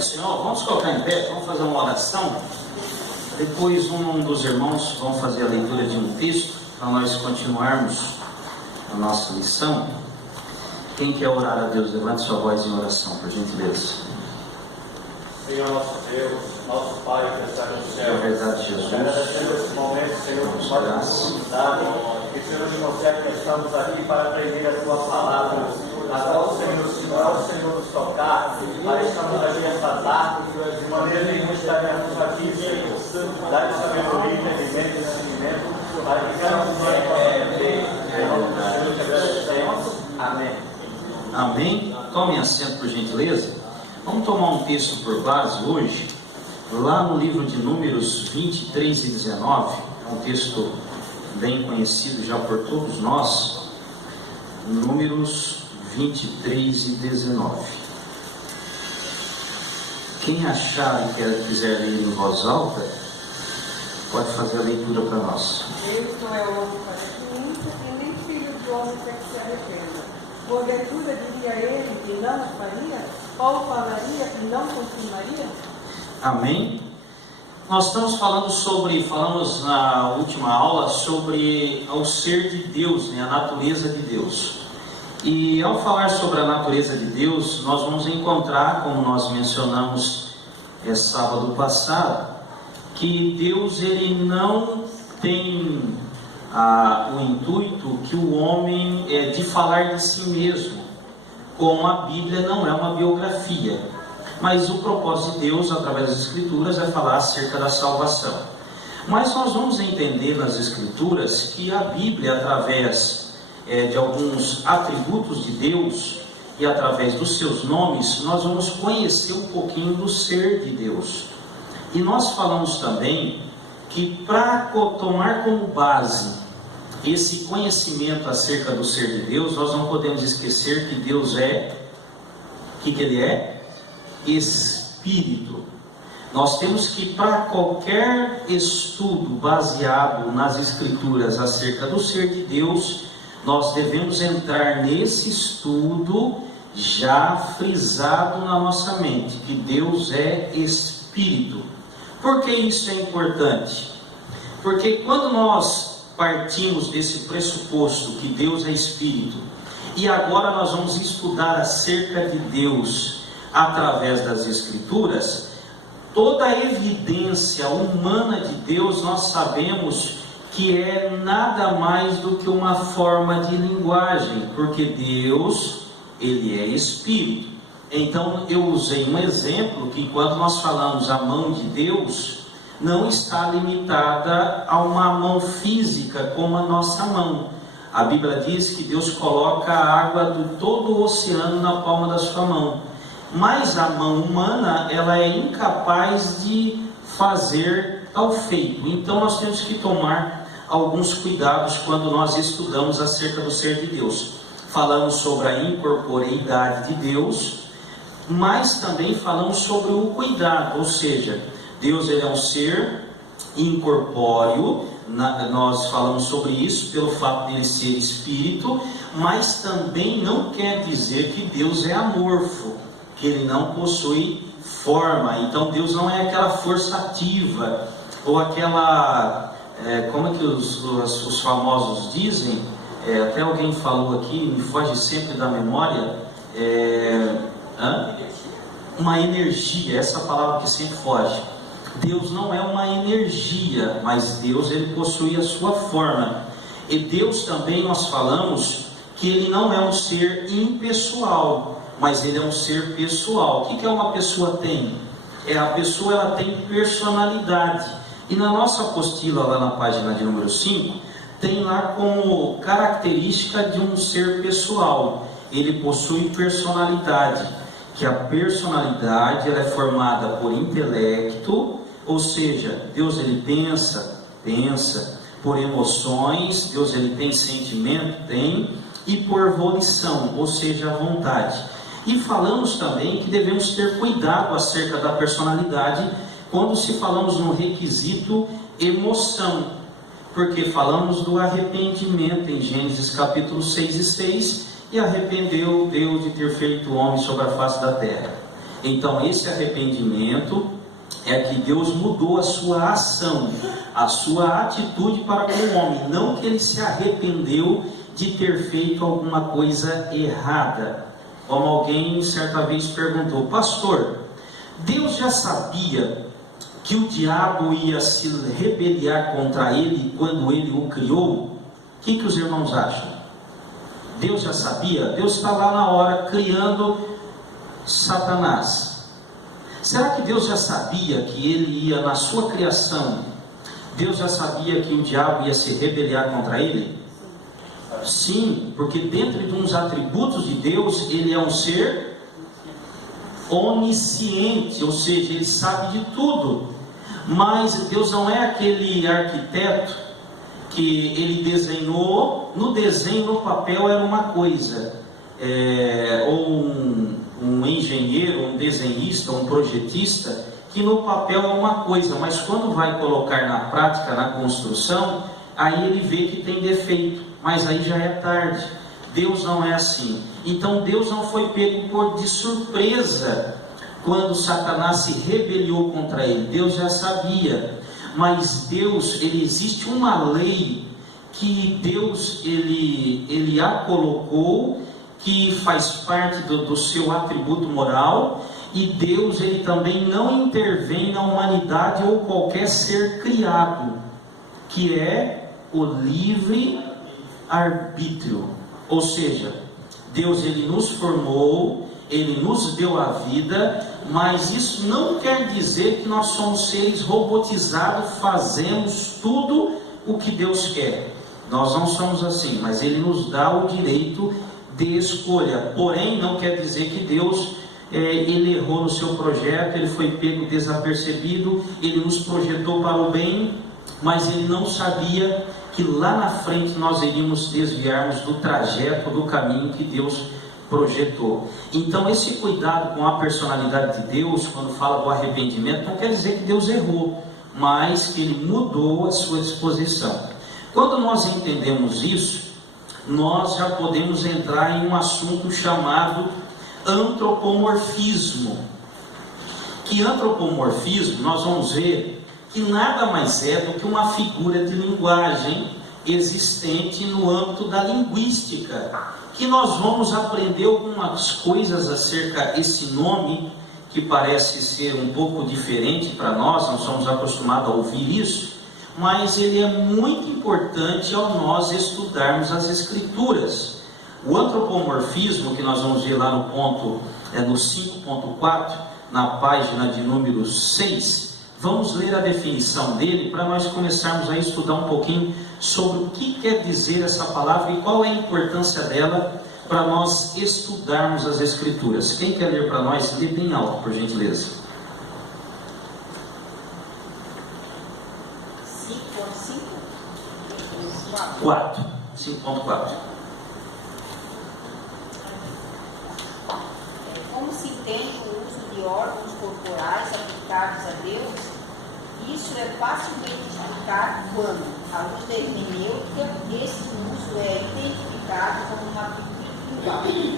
do Senhor, vamos colocar em pé, vamos fazer uma oração. Depois um dos irmãos vão fazer a leitura de um texto, para nós continuarmos a nossa lição. Quem quer orar a Deus, levante sua voz em oração, por gentileza. Senhor nosso Deus, nosso Pai que está no céu. É verdade, Jesus. Agradecemos esse momento, Senhor, por sua oportunidade. Que o Senhor nos concede que estamos aqui para aprender a tua palavra. Agora, Senhor, se não é o Senhor nos tocar, para estarmos aqui esta tarde, de maneira nenhuma estaremos aqui, Senhor. Dá-lhe sabedoria, entendimento e discernimento, para que cada um venha entender. Em nome do Senhor que agradecemos. Amém. Amém. Tomem assento, por gentileza. Vamos tomar um texto por base hoje, lá no livro de Números 23 e 19, é um texto bem conhecido já por todos nós. Números 23 e 19. Quem achar e quiser ler em voz alta, pode fazer a leitura para nós. Deus não é homem para que minta, e nem filho de homem para que se arrependa. Porventura diria ele que não o faria? Ou falaria que não confirmaria? Amém? Nós estamos falamos na última aula sobre o ser de Deus, né, a natureza de Deus. E ao falar sobre a natureza de Deus, nós vamos encontrar, como nós mencionamos sábado passado, que Deus ele não tem o intuito que o homem de falar de si mesmo, como a Bíblia não é uma biografia, mas o propósito de Deus através das Escrituras é falar acerca da salvação. Mas nós vamos entender nas Escrituras que a Bíblia, através de alguns atributos de Deus e através dos seus nomes, nós vamos conhecer um pouquinho do ser de Deus. E nós falamos também que para tomar como base esse conhecimento acerca do ser de Deus, nós não podemos esquecer que Deus que Ele é? Espírito. Nós temos que, para qualquer estudo baseado nas Escrituras acerca do ser de Deus, nós devemos entrar nesse estudo já frisado na nossa mente, que Deus é Espírito. Por que isso é importante? Porque quando nós partimos desse pressuposto que Deus é Espírito, e agora nós vamos estudar acerca de Deus através das Escrituras, toda a evidência humana de Deus nós sabemos que é nada mais do que uma forma de linguagem, porque Deus, Ele é Espírito. Então eu usei um exemplo que quando nós falamos a mão de Deus, não está limitada a uma mão física como a nossa mão. A Bíblia diz que Deus coloca a água de todo o oceano na palma da sua mão. Mas a mão humana, ela é incapaz de fazer tal feito. Então nós temos que tomar alguns cuidados quando nós estudamos acerca do ser de Deus. Falamos sobre a incorporeidade de Deus, mas também falamos sobre o cuidado, ou seja, Deus ele é um ser incorpóreo, nós falamos sobre isso pelo fato de ele ser espírito, mas também não quer dizer que Deus é amorfo, que ele não possui forma. Então Deus não é aquela força ativa, ou aquela, como é que os famosos dizem, até alguém falou aqui, me foge sempre da memória, uma energia, essa palavra que sempre foge. Deus não é uma energia, mas Deus ele possui a sua forma. E Deus também nós falamos que ele não é um ser impessoal, mas ele é um ser pessoal. O que uma pessoa tem? A pessoa ela tem personalidade. E na nossa apostila, lá na página de número 5, tem lá como característica de um ser pessoal, ele possui personalidade, que a personalidade ela é formada por intelecto, ou seja, Deus ele pensa, por emoções, Deus ele tem sentimento, e por volição, ou seja, a vontade. E falamos também que devemos ter cuidado acerca da personalidade quando se falamos no requisito emoção, porque falamos do arrependimento em Gênesis capítulo 6 e 6, e arrependeu Deus de ter feito o homem sobre a face da terra. Então esse arrependimento é que Deus mudou a sua ação, a sua atitude para com o homem, não que ele se arrependeu de ter feito alguma coisa errada. Como alguém certa vez perguntou: pastor, Deus já sabia que o diabo ia se rebeliar contra ele quando ele o criou? O que os irmãos acham? Deus já sabia? Deus está lá na hora criando Satanás. Será que Deus já sabia que ele ia, na sua criação, Deus já sabia que o diabo ia se rebeliar contra ele? Sim, porque dentro de uns atributos de Deus, ele é um ser onisciente, ou seja, ele sabe de tudo. Mas Deus não é aquele arquiteto que ele desenhou, no desenho, no papel era uma coisa, ou um engenheiro, um desenhista, um projetista, que no papel é uma coisa, mas quando vai colocar na prática, na construção, aí ele vê que tem defeito, mas aí já é tarde. Deus não é assim. Então Deus não foi pego de surpresa quando Satanás se rebeliou contra ele. Deus já sabia, mas Deus, existe uma lei que Deus ele a colocou, que faz parte do seu atributo moral, e Deus ele também não intervém na humanidade ou qualquer ser criado, que é o livre arbítrio. Ou seja, Deus ele nos formou, ele nos deu a vida, mas isso não quer dizer que nós somos seres robotizados, fazemos tudo o que Deus quer. Nós não somos assim, mas ele nos dá o direito de escolha. Porém, não quer dizer que Deus ele errou no seu projeto, ele foi pego desapercebido, ele nos projetou para o bem, mas ele não sabia que lá na frente nós iríamos desviarmos do trajeto, do caminho que Deus projetou. Então esse cuidado com a personalidade de Deus, quando fala do arrependimento, não quer dizer que Deus errou, mas que ele mudou a sua disposição. Quando nós entendemos isso, nós já podemos entrar em um assunto chamado antropomorfismo. Que antropomorfismo, nós vamos ver que nada mais é do que uma figura de linguagem existente no âmbito da linguística, que nós vamos aprender algumas coisas acerca desse nome, que parece ser um pouco diferente para nós, não somos acostumados a ouvir isso, mas ele é muito importante ao nós estudarmos as Escrituras. O antropomorfismo, que nós vamos ver lá no ponto, no 5.4, na página de número 6, vamos ler a definição dele para nós começarmos a estudar um pouquinho sobre o que quer dizer essa palavra e qual é a importância dela para nós estudarmos as Escrituras. Quem quer ler para nós? Lê bem alto, por gentileza. 5.4. Como se entende o uso de órgãos corporais aplicados a Deus? Isso é facilmente explicado quando, à luz da hermenêutica, esse uso é identificado como uma atitude.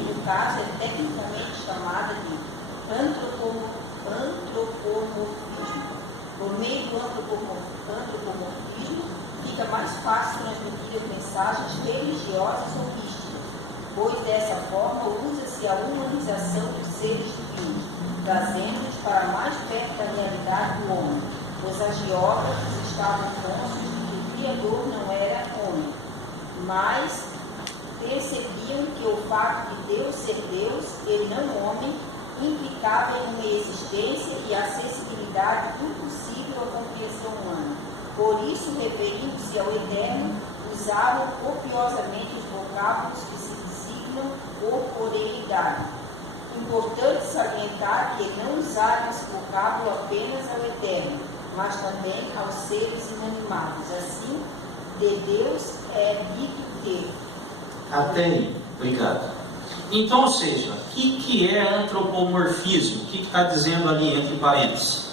No caso, é tecnicamente chamada de antropomorfismo. Por meio do antropomorfismo, fica mais fácil transmitir mensagens religiosas ou místicas, pois dessa forma usa-se a humanização dos seres divinos, trazendo-os para mais perto da realidade do homem, pois as geógrafos estavam conscientes de que o Criador não era homem, mas percebiam que o fato de Deus ser Deus e não homem implicava em uma existência e acessibilidade impossível à compreensão humana. Por isso, referindo-se ao Eterno, usavam copiosamente os vocábulos que se designam corporeidade. Importante salientar que não usaram esse vocábulo apenas ao Eterno, mas também aos seres inanimados. Assim, de Deus é dito que... Até aí, obrigado. Então, ou seja, o que é antropomorfismo? O que está dizendo ali entre parênteses?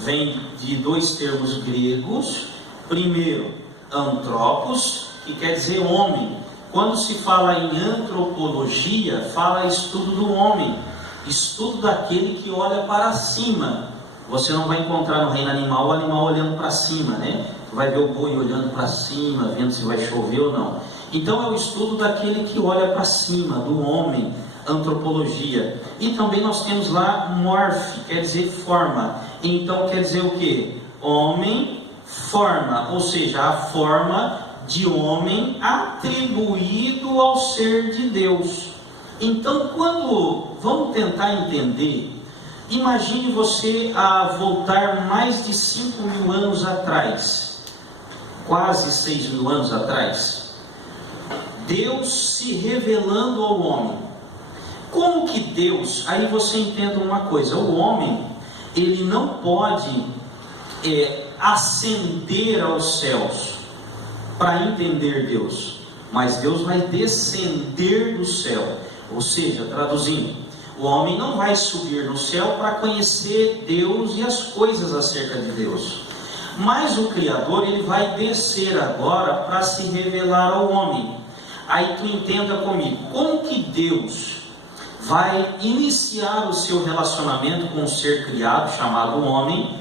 Vem de dois termos gregos. Primeiro, antropos, que quer dizer homem. Quando se fala em antropologia, fala estudo do homem. Estudo daquele que olha para cima. Você não vai encontrar no reino animal o animal olhando para cima, né? Tu vai ver o boi olhando para cima, vendo se vai chover ou não. Então é o estudo daquele que olha para cima, do homem, antropologia. E também nós temos lá morfe, quer dizer forma. Então quer dizer o que? Homem, forma, ou seja, a forma de homem atribuído ao ser de Deus. Então, quando vamos tentar entender, imagine você a voltar mais de 5.000 anos atrás, quase 6.000 anos atrás, Deus se revelando ao homem. Como que Deus, aí você entenda uma coisa, o homem, ele não pode ascender aos céus para entender Deus, mas Deus vai descender do céu. Ou seja, traduzindo, o homem não vai subir no céu para conhecer Deus e as coisas acerca de Deus, mas o Criador, ele vai descer agora para se revelar ao homem. Aí tu entenda comigo, como que Deus vai iniciar o seu relacionamento com o ser criado, chamado homem,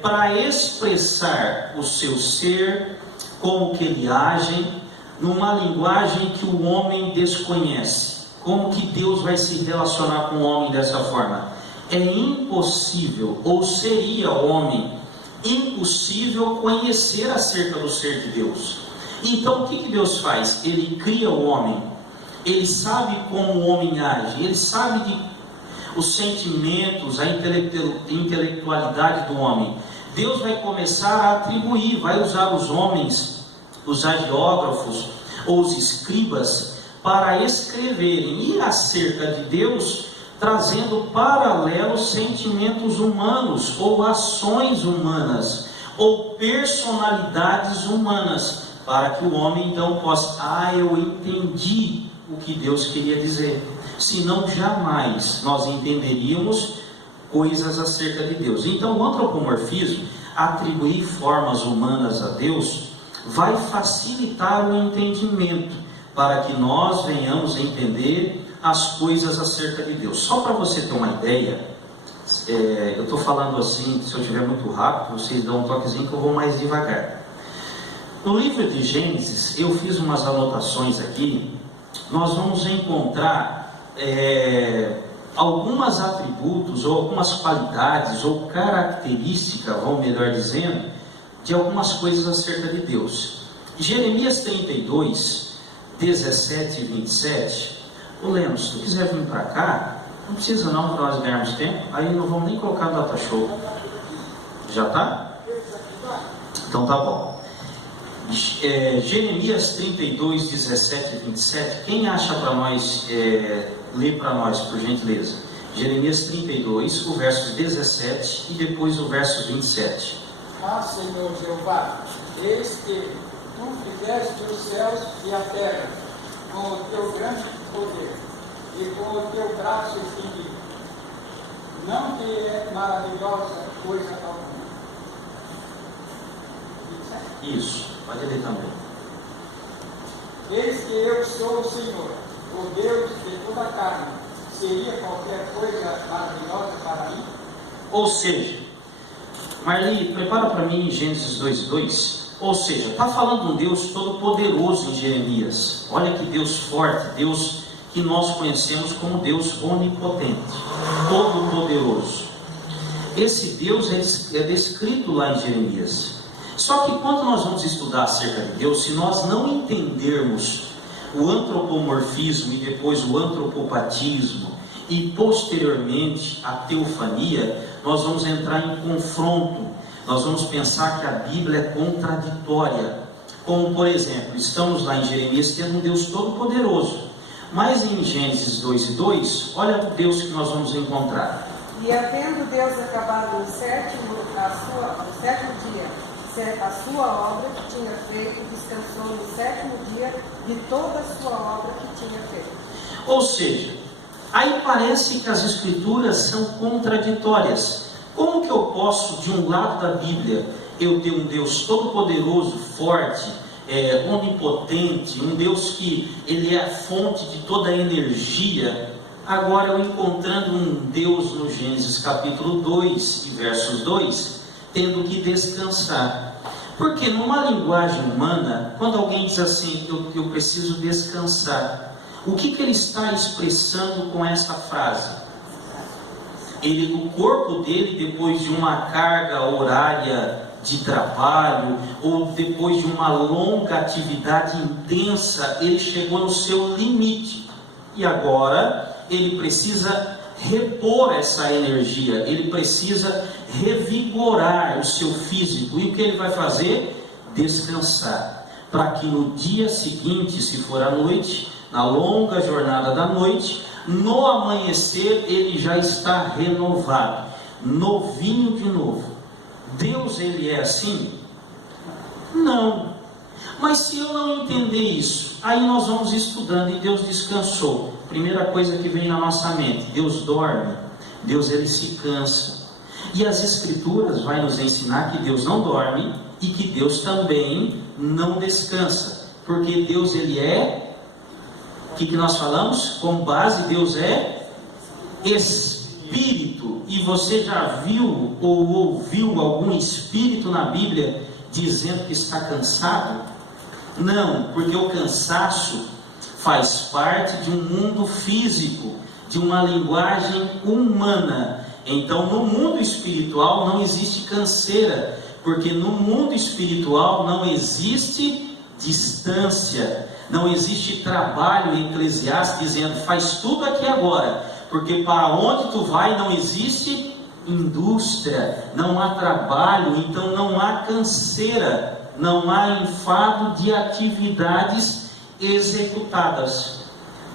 para expressar o seu ser, como que ele age, numa linguagem que o homem desconhece. Como que Deus vai se relacionar com o homem dessa forma? É impossível, ou seria ao homem impossível conhecer acerca do ser de Deus. Então o que Deus faz? Ele cria o homem, ele sabe como o homem age, ele sabe os sentimentos, a intelectualidade do homem. Deus vai começar a atribuir, vai usar os homens, os agiógrafos ou os escribas, para escreverem, e acerca de Deus, trazendo paralelos sentimentos humanos, ou ações humanas, ou personalidades humanas, para que o homem então possa, eu entendi o que Deus queria dizer. Senão jamais nós entenderíamos coisas acerca de Deus. Então o antropomorfismo, atribuir formas humanas a Deus, vai facilitar o entendimento, para que nós venhamos a entender as coisas acerca de Deus. Só para você ter uma ideia, eu estou falando assim, se eu estiver muito rápido, vocês dão um toquezinho que eu vou mais devagar. No livro de Gênesis, eu fiz umas anotações aqui, nós vamos encontrar alguns atributos, ou algumas qualidades, ou características, vamos melhor dizendo, de algumas coisas acerca de Deus. Jeremias 32, 17 e 27, ô Lemos, se tu quiser vir para cá, não precisa não, para nós ganharmos tempo, aí não vamos nem colocar no data show. Já tá? Então tá bom. Jeremias 32, 17 e 27, quem acha para nós, ler para nós, por gentileza? Jeremias 32, o verso 17 e depois o verso 27. Senhor Jeová, eis que tu fizeste os céus e a terra com o teu grande poder e com o teu braço estendido. Não te é maravilhosa coisa alguma. Isso, pode ler também. Eis que eu sou o Senhor, o Deus de toda a carne. Seria qualquer coisa maravilhosa para mim? Ou seja, Marli, prepara para mim Gênesis 2:2. Ou seja, está falando de um Deus todo-poderoso em Jeremias. Olha que Deus forte, Deus que nós conhecemos como Deus onipotente, todo-poderoso. Esse Deus é descrito lá em Jeremias. Só que quando nós vamos estudar acerca de Deus, se nós não entendermos o antropomorfismo e depois o antropopatismo e posteriormente a teofania, nós vamos entrar em confronto. Nós vamos pensar que a Bíblia é contraditória. Como, por exemplo, estamos lá em Jeremias tendo um Deus todo-poderoso. Mas em Gênesis 2:2, olha o Deus que nós vamos encontrar. E havendo Deus acabado o sétimo dia, a sua obra que tinha feito, descansou no sétimo dia de toda a sua obra que tinha feito. Ou seja, aí parece que as escrituras são contraditórias. Como que eu posso, de um lado da Bíblia, eu ter um Deus todo-poderoso, forte, onipotente, um Deus que ele é a fonte de toda a energia? agora eu encontrando um Deus no Gênesis capítulo 2 e versos 2, tendo que descansar. Porque numa linguagem humana, quando alguém diz assim, eu preciso descansar, o que ele está expressando com essa frase? O corpo dele, depois de uma carga horária de trabalho, ou depois de uma longa atividade intensa, ele chegou no seu limite. E agora ele precisa repor essa energia, ele precisa revigorar o seu físico. E o que ele vai fazer? Descansar, para que no dia seguinte, se for à noite, na longa jornada da noite, no amanhecer ele já está renovado, novinho de novo. Deus, ele é assim? Não. Mas se eu não entender isso, aí nós vamos estudando e Deus descansou. Primeira coisa que vem na nossa mente: Deus dorme, Deus ele se cansa. E as Escrituras vai nos ensinar que Deus não dorme e que Deus também não descansa, porque Deus ele é, o que nós falamos? Com base, Deus é Espírito. E você já viu ou ouviu algum Espírito na Bíblia dizendo que está cansado? Não, porque o cansaço faz parte de um mundo físico, de uma linguagem humana. Então no mundo espiritual não existe canseira, porque no mundo espiritual não existe distância, não existe trabalho. Em Eclesiastes dizendo, faz tudo aqui agora, porque para onde tu vai não existe indústria, não há trabalho, então não há canseira, não há enfado de atividades executadas.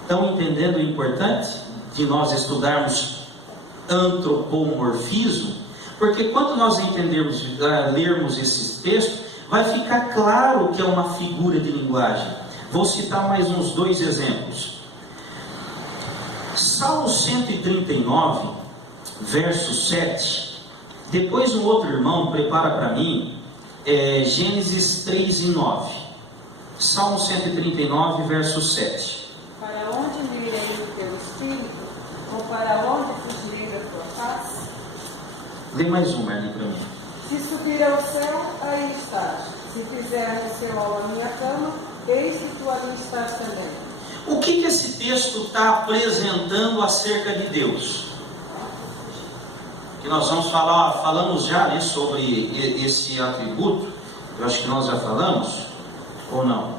Estão entendendo o importante de nós estudarmos antropomorfismo? Porque quando nós entendermos, lermos esses textos, vai ficar claro que é uma figura de linguagem. Vou citar mais uns 2 exemplos. Salmo 139, verso 7. Depois um outro irmão prepara para mim Gênesis 3 e 9. Salmo 139, verso 7. Para onde me irei do teu espírito? Ou para onde fugirei da tua face? Lê mais uma ali para mim. Se subir ao céu, aí estás. Se fizer no céu a minha cama, eis que tu ali estás também. O que esse texto está apresentando acerca de Deus? Que nós vamos falamos já, né, sobre esse atributo. Eu acho que nós já falamos, ou não?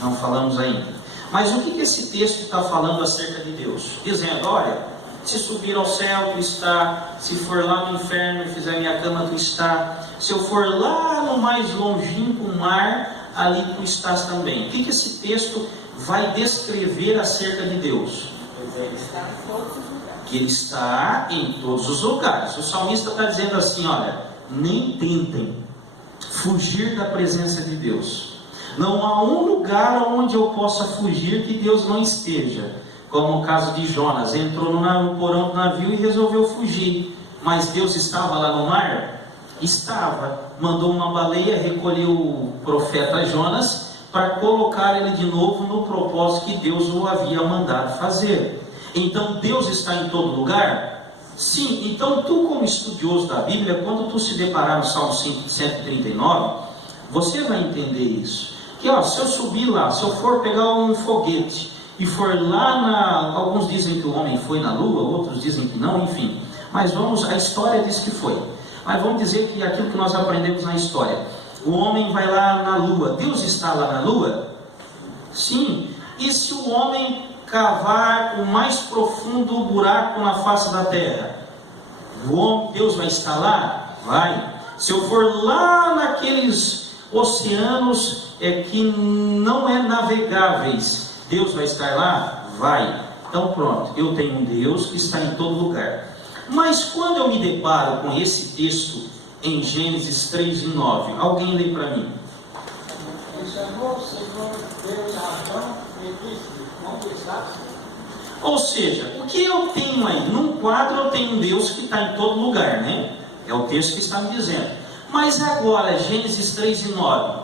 Não falamos ainda. Mas o que esse texto está falando acerca de Deus? Dizendo, olha, se subir ao céu, tu está. Se for lá no inferno e fizer minha cama, tu está. Se eu for lá no mais longínquo mar, ali tu estás também. O que esse texto vai descrever acerca de Deus? Que ele está em todos os lugares. O salmista está dizendo assim, olha, nem tentem fugir da presença de Deus. Não há um lugar onde eu possa fugir que Deus não esteja. Como o caso de Jonas, entrou no porão do navio e resolveu fugir. Mas Deus estava lá no mar? Estava. Mandou uma baleia, recolheu o profeta Jonas para colocar ele de novo no propósito que Deus o havia mandado fazer. Então Deus está em todo lugar? Sim. Então tu, como estudioso da Bíblia, quando tu se deparar no Salmo 139, você vai entender isso. Que se eu subir lá, se eu for pegar um foguete e for lá alguns dizem que o homem foi na lua, outros dizem que não, enfim. Mas a história diz que foi. Mas vamos dizer que aquilo que nós aprendemos na história. O homem vai lá na lua. Deus está lá na lua? Sim. E se o homem cavar o mais profundo buraco na face da terra, Deus vai estar lá? Vai. Se eu for lá naqueles oceanos que não é navegáveis, Deus vai estar lá? Vai. Então pronto, eu tenho um Deus que está em todo lugar. Mas quando eu me deparo com esse texto em Gênesis 3 e 9, alguém lê para mim. E chamou o Senhor Deus a Adão e disse, onde estás? Ou seja, o que eu tenho aí? Num quadro eu tenho um Deus que está em todo lugar, né? É o texto que está me dizendo. Mas agora, Gênesis 3 e 9,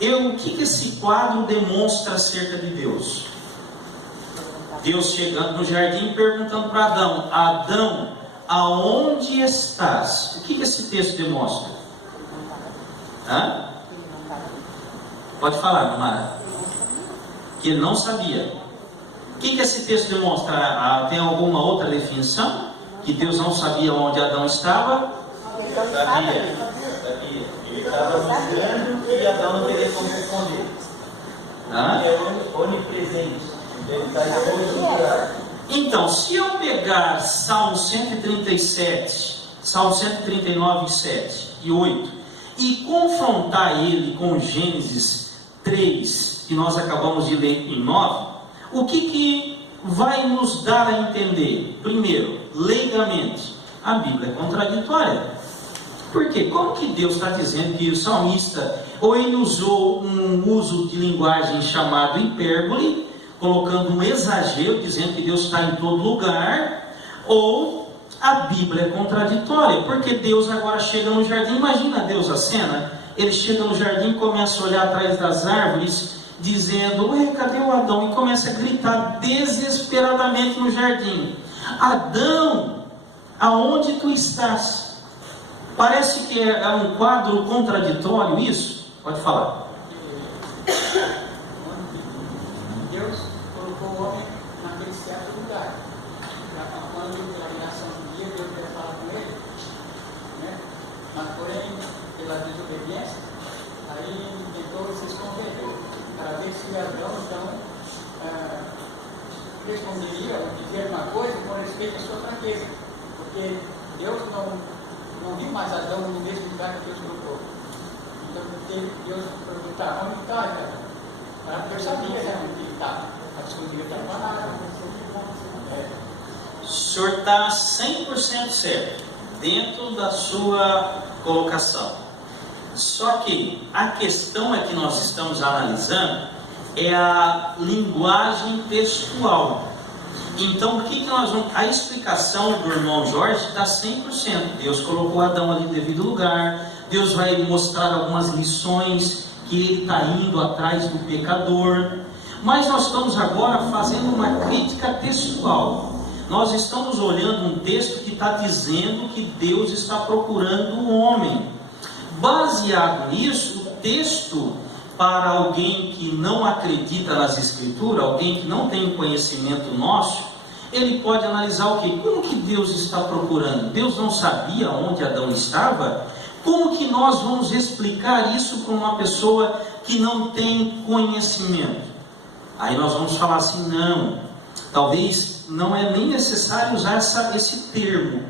o que esse quadro demonstra acerca de Deus? Deus chegando no jardim e perguntando para Adão: Adão, aonde estás? O que esse texto demonstra? Hã? Pode falar, Mara. Que ele não sabia. O que esse texto demonstra? Tem alguma outra definição? Que Deus não sabia onde Adão estava? Sabia. Ele estava mostrando que Adão não teria como responder. Ele é onipresente. Ele está em todos os lugares. Então, se eu pegar Salmo 137, Salmo 139, 7 e 8, e confrontar ele com Gênesis 3, que nós acabamos de ler em 9, o que vai nos dar a entender? Primeiro, leigamente, a Bíblia é contraditória. Por quê? Como que Deus está dizendo que o salmista, ou ele usou um uso de linguagem chamado hipérbole, colocando um exagero, dizendo que Deus está em todo lugar, ou a Bíblia é contraditória, porque Deus agora chega no jardim. Imagina Deus a cena, ele chega no jardim e começa a olhar atrás das árvores, dizendo: ué, cadê o Adão? E começa a gritar desesperadamente no jardim: Adão, aonde tu estás? Parece que é um quadro contraditório isso? Pode falar. Deus colocou o homem naquele certo lugar. Quando a criação do dia, Deus quer falar com ele, né? Mas porém, pela desobediência, aí ele tentou se esconder, para ver se Adão então responderia ou dizer uma coisa com respeito à sua fraqueza, porque Deus não viu mais Adão no mesmo lugar que Deus colocou. Então Deus perguntar: onde está Adão? Porque eu sabia onde ele estava, mas escondido estava nada. O senhor está 100% certo dentro da sua colocação. Só que a questão é que nós estamos analisando é a linguagem textual. Então, o que nós vamos... A explicação do irmão Jorge está 100%. Deus colocou Adão ali no devido lugar. Deus vai mostrar algumas lições que ele está indo atrás do pecador. Mas nós estamos agora fazendo uma crítica textual. Nós estamos olhando um texto que está dizendo que Deus está procurando o homem. Baseado nisso, o texto, para alguém que não acredita nas Escrituras, alguém que não tem conhecimento nosso, ele pode analisar o quê? Como que Deus está procurando? Deus não sabia onde Adão estava? Como que nós vamos explicar isso para uma pessoa que não tem conhecimento? Aí nós vamos falar assim: não, talvez não é nem necessário usar esse termo,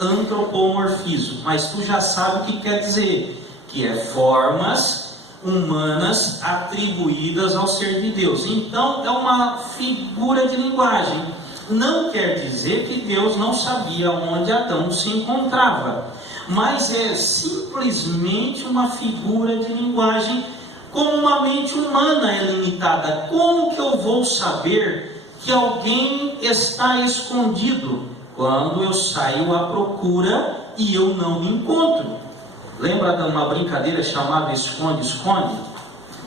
antropomorfismo, mas tu já sabe o que quer dizer, que é formas humanas atribuídas ao ser de Deus. Então é uma figura de linguagem. Não quer dizer que Deus não sabia onde Adão se encontrava, mas é simplesmente uma figura de linguagem. Como uma mente humana é limitada, como que eu vou saber que alguém está escondido quando eu saio à procura e eu não me encontro? Lembra de uma brincadeira chamada esconde-esconde?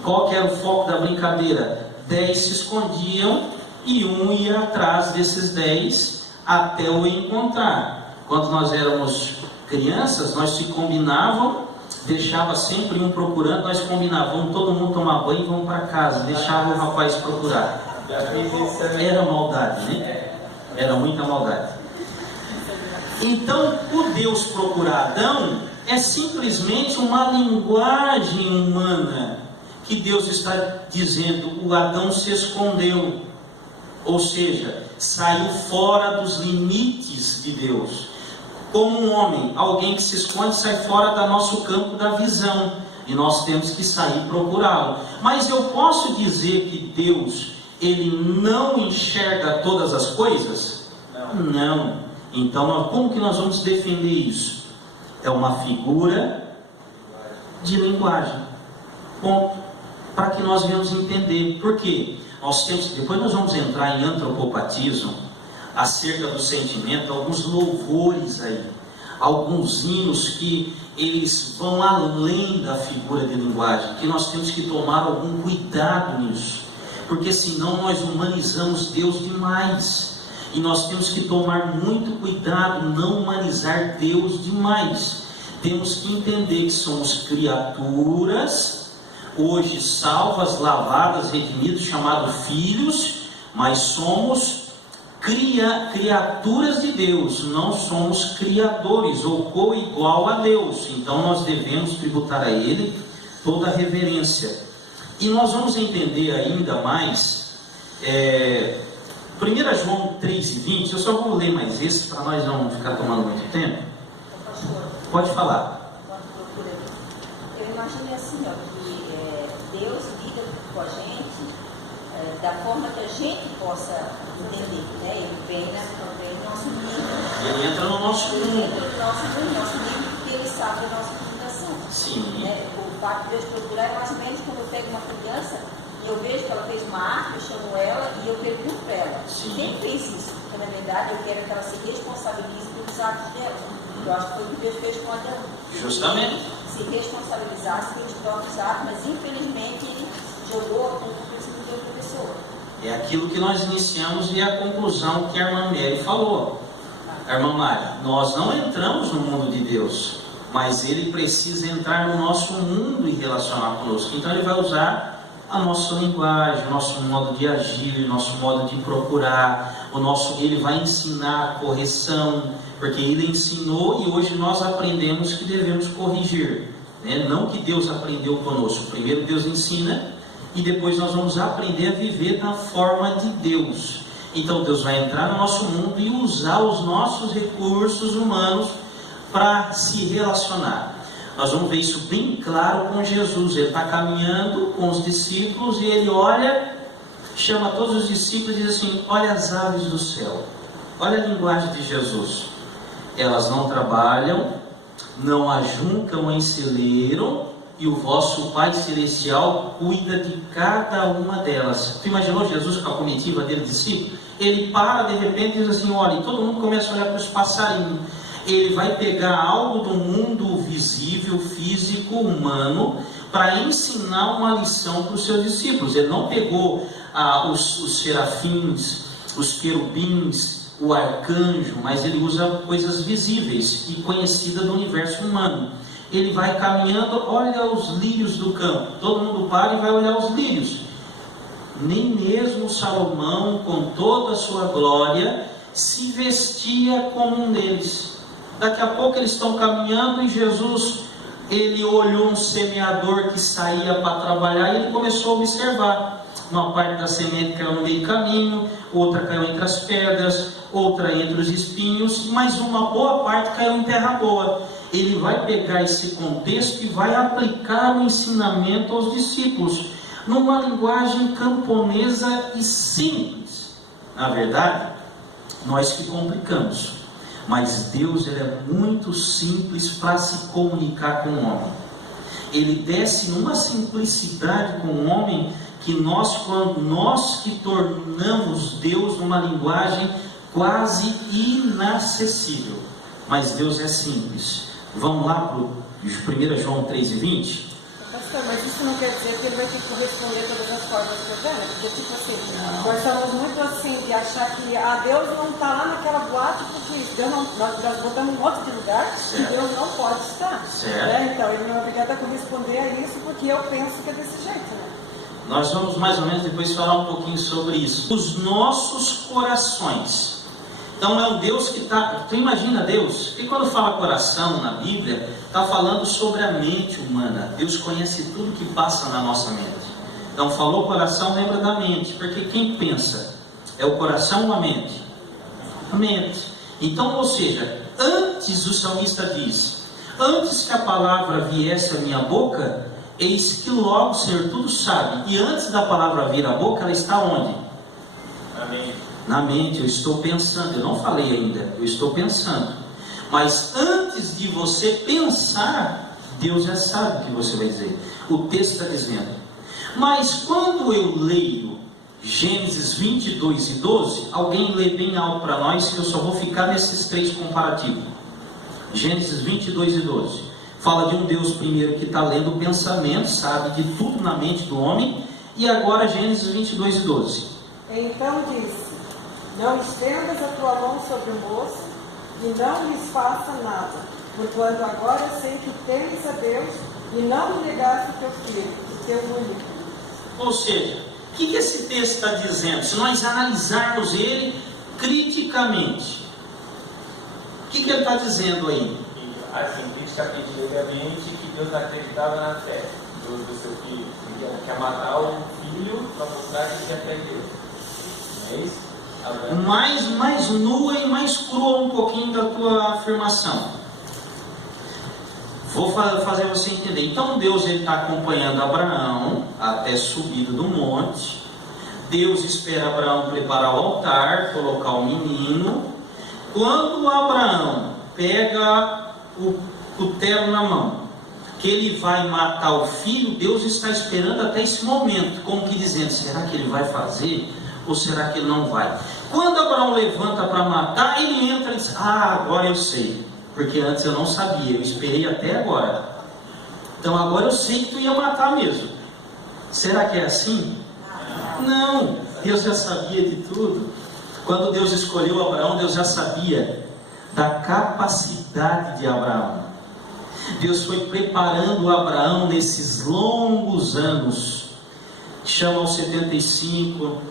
Qual que era o foco da brincadeira? 10 se escondiam e um ia atrás desses 10 até o encontrar. Quando nós éramos crianças, nós se combinavam, deixava sempre um procurando, nós combinávamos, todo mundo tomar banho e vamos para casa, deixava o rapaz procurar. Era maldade, né? Era muita maldade. Então, o Deus procurar Adão é simplesmente uma linguagem humana, que Deus está dizendo: o Adão se escondeu, ou seja, saiu fora dos limites de Deus. Como um homem, alguém que se esconde sai fora do nosso campo da visão, e nós temos que sair procurá-lo. Mas eu posso dizer que Deus, ele não enxerga todas as coisas? Não. Então, como que nós vamos defender isso? É uma figura de linguagem. Ponto. Para que nós venhamos entender. Por quê? Nós temos, depois nós vamos entrar em antropopatismo, acerca do sentimento, alguns louvores aí, alguns hinos que eles vão além da figura de linguagem, que nós temos que tomar algum cuidado nisso. porque senão nós humanizamos Deus demais. E nós temos que tomar muito cuidado, não humanizar Deus demais. Temos que entender que somos criaturas, hoje salvas, lavadas, redimidos, chamados filhos, mas somos criaturas de Deus, não somos criadores ou co-igual a Deus. Então nós devemos tributar a Ele toda a reverência. E nós vamos entender ainda mais 1 João 3:20. Eu só vou ler mais esse para nós não ficar tomando muito tempo. Pastor, Pode falar. eu imagino assim, ó, que Deus lida com a gente da forma que a gente possa entender, né? Ele vem no nosso nível. Ele entra no nosso Ele mundo. entra no nosso nível porque Ele sabe da nossa limitação. Sim. Né? O fato de Deus procurar é mais ou menos quando eu pego uma criança e eu vejo que ela fez uma arte, eu chamo ela e eu pergunto para ela. Sim. Quem fez isso? Porque na verdade eu quero que ela se responsabilize pelos atos dela. Eu acho que foi o que Deus fez com Adão. Justamente. Se responsabilizasse pelos próprios atos, mas infelizmente ele jogou a culpa por cima de outra pessoa. É aquilo que nós iniciamos e a conclusão que a irmã Mary falou. A irmã Mari, nós não entramos no mundo de Deus, mas Ele precisa entrar no nosso mundo e relacionar conosco. Então Ele vai usar a nossa linguagem, o nosso modo de agir, o nosso modo de procurar, Ele vai ensinar a correção, porque Ele ensinou e hoje nós aprendemos que devemos corrigir, né? Não que Deus aprendeu conosco. Primeiro Deus ensina e depois nós vamos aprender a viver na forma de Deus. Então Deus vai entrar no nosso mundo e usar os nossos recursos humanos para se relacionar. Nós vamos ver isso bem claro com Jesus. Ele está caminhando com os discípulos e ele olha, chama todos os discípulos e diz assim: olha as aves do céu. Olha a linguagem de Jesus. Elas não trabalham, não ajuntam em celeiro, e o vosso Pai Celestial cuida de cada uma delas. Tu imaginou Jesus com a comitiva dele, discípulo? Ele para de repente e diz assim: olha, e todo mundo começa a olhar para os passarinhos. Ele vai pegar algo do mundo visível, físico, humano, para ensinar uma lição para os seus discípulos. Ele não pegou os serafins, os querubins, o arcanjo, mas ele usa coisas visíveis e conhecidas do universo humano. Ele vai caminhando, olha os lírios do campo. Todo mundo para e vai olhar os lírios. Nem mesmo Salomão, com toda a sua glória, se vestia como um deles. Daqui a pouco eles estão caminhando e Jesus, ele olhou um semeador que saía para trabalhar e ele começou a observar. Uma parte da semente caiu no meio do caminho, outra caiu entre as pedras, outra entre os espinhos, mas uma boa parte caiu em terra boa. Ele vai pegar esse contexto e vai aplicar o ensinamento aos discípulos, numa linguagem camponesa e simples. Na verdade, nós que complicamos, mas Deus ele é muito simples para se comunicar com o homem. Ele desce numa simplicidade com o homem que quando nós que tornamos Deus numa linguagem quase inacessível. Mas Deus é simples. Vamos lá para o 1 João 3:20? Pastor, mas isso não quer dizer que ele vai ter que corresponder todas as formas que eu quero? Porque, tipo assim, nós estamos muito assim de achar que Deus não está lá naquela boate porque Deus não, nós botamos um outro de lugar e Deus não pode estar. Né? Então, ele não é obrigado a corresponder a isso porque eu penso que é desse jeito, né? Nós vamos mais ou menos depois falar um pouquinho sobre isso. Os nossos corações. Então é um Deus que está... Tu imagina Deus? Que quando fala coração na Bíblia, está falando sobre a mente humana. Deus conhece tudo que passa na nossa mente. Então falou coração, lembra da mente. Porque quem pensa? É o coração ou a mente? A mente. Então, ou seja, antes o salmista diz: antes que a palavra viesse à minha boca, eis que logo o Senhor tudo sabe. E antes da palavra vir à boca, ela está onde? Amém. Na mente. Eu estou pensando. Eu não falei ainda, eu estou pensando. Mas antes de você pensar, Deus já sabe o que você vai dizer. O texto está dizendo. Mas quando eu leio Gênesis 22:12, alguém lê bem alto para nós, que eu só vou ficar nesses três comparativos. Gênesis 22:12 fala de um Deus primeiro que está lendo o pensamento, sabe de tudo na mente do homem, E agora Gênesis 22 e 12. Então disse: não estendas a tua mão sobre o moço, e não lhes faça nada, porquanto agora sei que temes a Deus, e não me negaste teu filho, o teu único. Ou seja, o que esse texto está dizendo? Se nós analisarmos ele criticamente, o que ele está dizendo aí? Assim, criticamente, que Deus acreditava na fé do seu filho, que quer matar o filho para mostrar que quer fé em Deus. É isso? Mais nua e mais crua um pouquinho da tua afirmação. Vou fazer você entender. Então Deus está acompanhando Abraão até a subida do monte. Deus espera Abraão preparar o altar, colocar o menino. Quando Abraão pega o cutelo na mão, que ele vai matar o filho, Deus está esperando até esse momento, como que dizendo: será que ele vai fazer ou será que ele não vai? Quando Abraão levanta para matar, ele entra e diz: agora eu sei, porque antes eu não sabia, eu esperei até agora. Então agora eu sei que tu ia matar mesmo. Será que é assim? Não, Deus já sabia de tudo. Quando Deus escolheu Abraão, Deus já sabia da capacidade de Abraão. Deus foi preparando Abraão nesses longos anos, chama aos 75,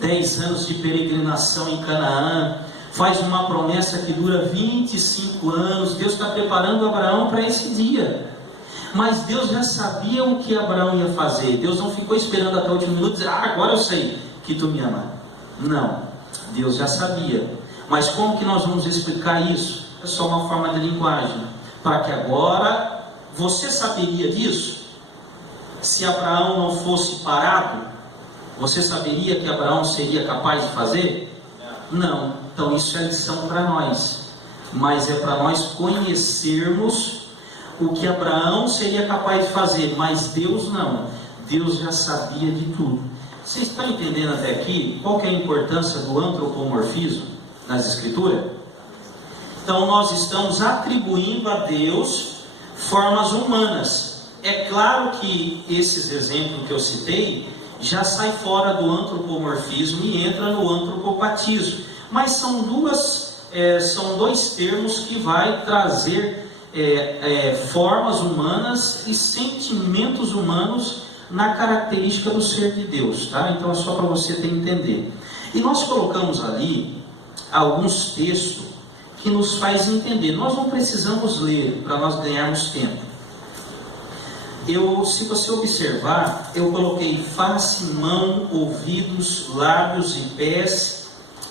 10 anos de peregrinação em Canaã, faz uma promessa que dura 25 anos. Deus está preparando Abraão para esse dia. Mas Deus já sabia o que Abraão ia fazer. Deus não ficou esperando até o último minuto e dizer: agora eu sei que tu me ama. Não, Deus já sabia. Mas como que nós vamos explicar isso? É só uma forma de linguagem, para que agora você saberia disso? Se Abraão não fosse parado, você saberia que Abraão seria capaz de fazer? Não. Então isso é lição para nós, mas é para nós conhecermos o que Abraão seria capaz de fazer, mas Deus não. Deus já sabia de tudo. Vocês estão entendendo até aqui qual que é a importância do antropomorfismo nas Escrituras? Então nós estamos atribuindo a Deus formas humanas. É claro que esses exemplos que eu citei já sai fora do antropomorfismo e entra no antropopatismo. Mas são dois termos que vai trazer formas humanas e sentimentos humanos na característica do ser de Deus, tá? Então é só para você entender. E nós colocamos ali alguns textos que nos faz entender. Nós não precisamos ler para nós ganharmos tempo. Se você observar, eu coloquei face, mão, ouvidos, lábios e pés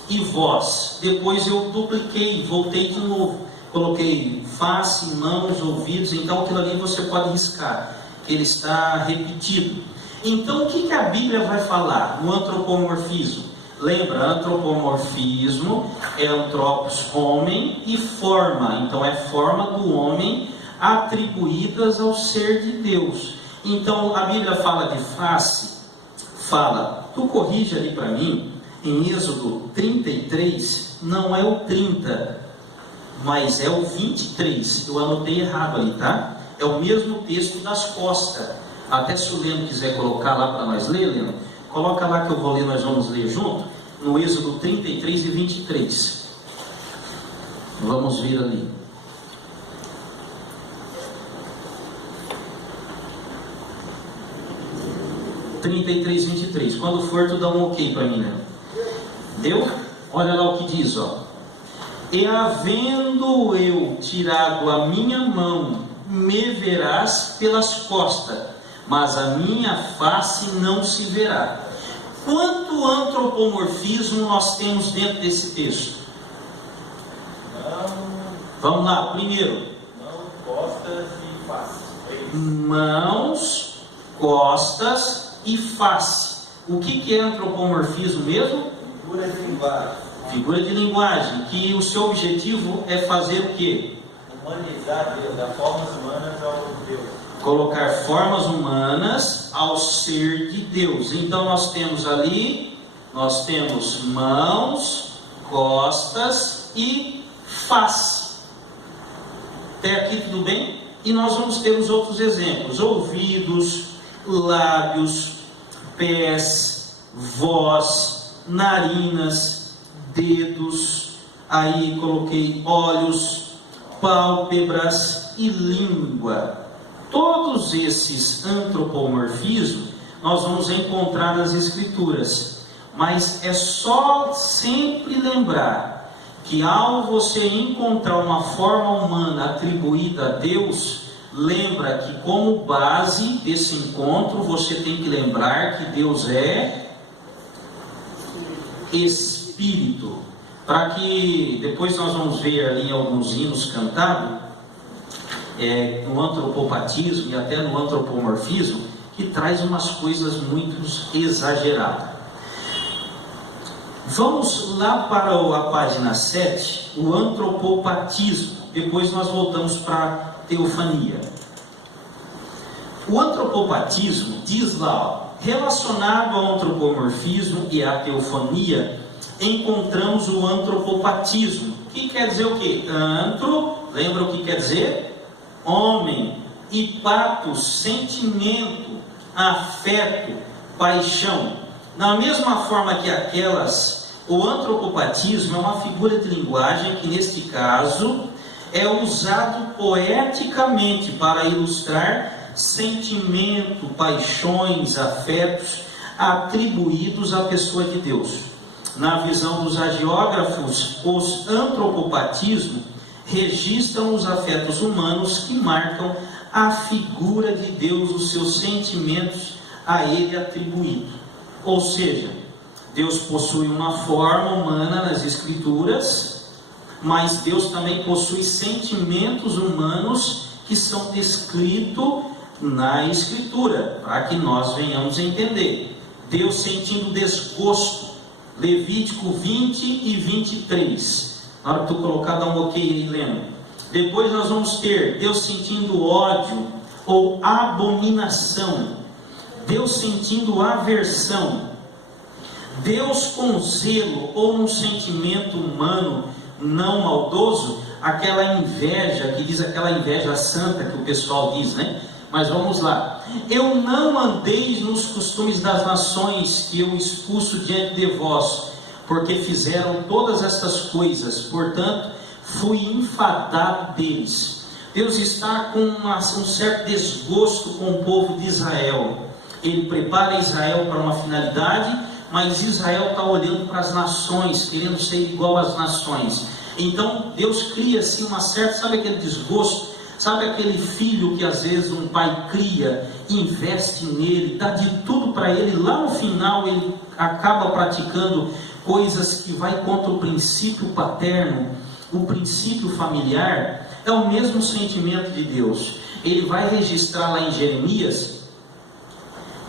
e voz. Depois eu dupliquei, voltei de novo. Coloquei face, mãos, ouvidos. Então aquilo ali você pode riscar, que ele está repetido. Então o que a Bíblia vai falar no antropomorfismo? Lembra, antropomorfismo é antropos, homem, e forma. Então é forma do homem atribuídas ao ser de Deus. Então a Bíblia fala de face, tu corrige ali para mim, em Êxodo 33, não é o 30, mas é o 23, eu anotei errado ali, tá? É o mesmo texto das costas. Até se o Leno quiser colocar lá para nós ler, Leno, coloca lá que eu vou ler, nós vamos ler junto, no Êxodo 33 e 23. Vamos ver ali. (33, 23). Quando for, tu dá um ok para mim, né? Deu? Olha lá o que diz, ó. E havendo eu tirado a minha mão, me verás pelas costas, mas a minha face não se verá. Quanto antropomorfismo nós temos dentro desse texto? Vamos lá, primeiro. Mão, costas e face. Mãos, costas e face. O que é antropomorfismo mesmo? Figura de linguagem. Figura de linguagem, que o seu objetivo é fazer o quê? Humanizar Deus, dar formas humanas ao Deus. Colocar formas humanas ao ser de Deus. Então nós temos mãos, costas e face. Até aqui tudo bem? E nós vamos ter os outros exemplos: ouvidos, lábios, pés, voz, narinas, dedos, aí coloquei olhos, pálpebras e língua. Todos esses antropomorfismos nós vamos encontrar nas Escrituras, mas é só sempre lembrar que ao você encontrar uma forma humana atribuída a Deus, lembra que como base desse encontro você tem que lembrar que Deus é Espírito, para que depois nós vamos ver ali em alguns hinos cantados, no antropopatismo e até no antropomorfismo, que traz umas coisas muito exageradas. Vamos lá para a página 7, o antropopatismo. Depois nós voltamos para a teofania. O antropopatismo diz lá, relacionado ao antropomorfismo e à teofania, encontramos o antropopatismo. Que quer dizer o quê? Antro, lembra o que quer dizer? Homem. E patos, sentimento, afeto, paixão. Da mesma forma que aquelas, o antropopatismo é uma figura de linguagem que neste caso é usado poeticamente para ilustrar sentimento, paixões, afetos atribuídos à pessoa de Deus. Na visão dos hagiógrafos, os antropopatismos registram os afetos humanos que marcam a figura de Deus, os seus sentimentos a Ele atribuídos. Ou seja, Deus possui uma forma humana nas Escrituras, mas Deus também possui sentimentos humanos que são descritos na Escritura, para que nós venhamos a entender. Deus sentindo desgosto, Levítico 20 e 23. Na hora que tu colocar, dá um ok aí, lembra? Depois nós vamos ter Deus sentindo ódio ou abominação, Deus sentindo aversão, Deus com zelo ou um sentimento humano não maldoso, aquela inveja, que diz aquela inveja santa que o pessoal diz, né? Mas vamos lá. Eu não andeis nos costumes das nações que eu expulso diante de vós, porque fizeram todas estas coisas, portanto fui enfadado deles. Deus está com um certo desgosto com o povo de Israel. Ele prepara Israel para uma finalidade, mas Israel está olhando para as nações, querendo ser igual às nações. Então Deus cria assim uma certa, sabe aquele desgosto? Sabe aquele filho que às vezes um pai cria, investe nele, dá de tudo para ele, lá no final ele acaba praticando coisas que vai contra o princípio paterno, o princípio familiar. É o mesmo sentimento de Deus. Ele vai registrar lá em Jeremias,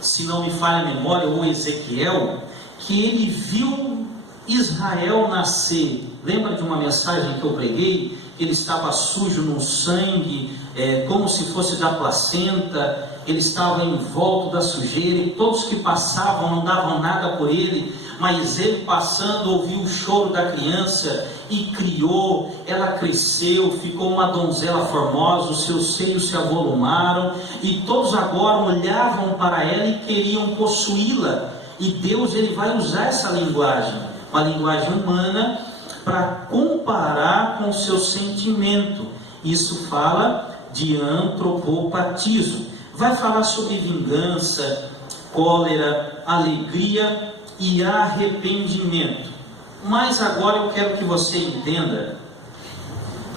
se não me falha a memória, ou Ezequiel, que ele viu Israel nascer. Lembra de uma mensagem que eu preguei? Ele estava sujo no sangue, como se fosse da placenta, ele estava em volta da sujeira, e todos que passavam não davam nada por ele, mas ele passando ouviu o choro da criança e criou, ela cresceu, ficou uma donzela formosa, os seus seios se avolumaram, e todos agora olhavam para ela e queriam possuí-la. E Deus, ele vai usar essa linguagem, uma linguagem humana, para comparar com o seu sentimento. Isso fala de antropopatismo. Vai falar sobre vingança, cólera, alegria e arrependimento. Mas agora eu quero que você entenda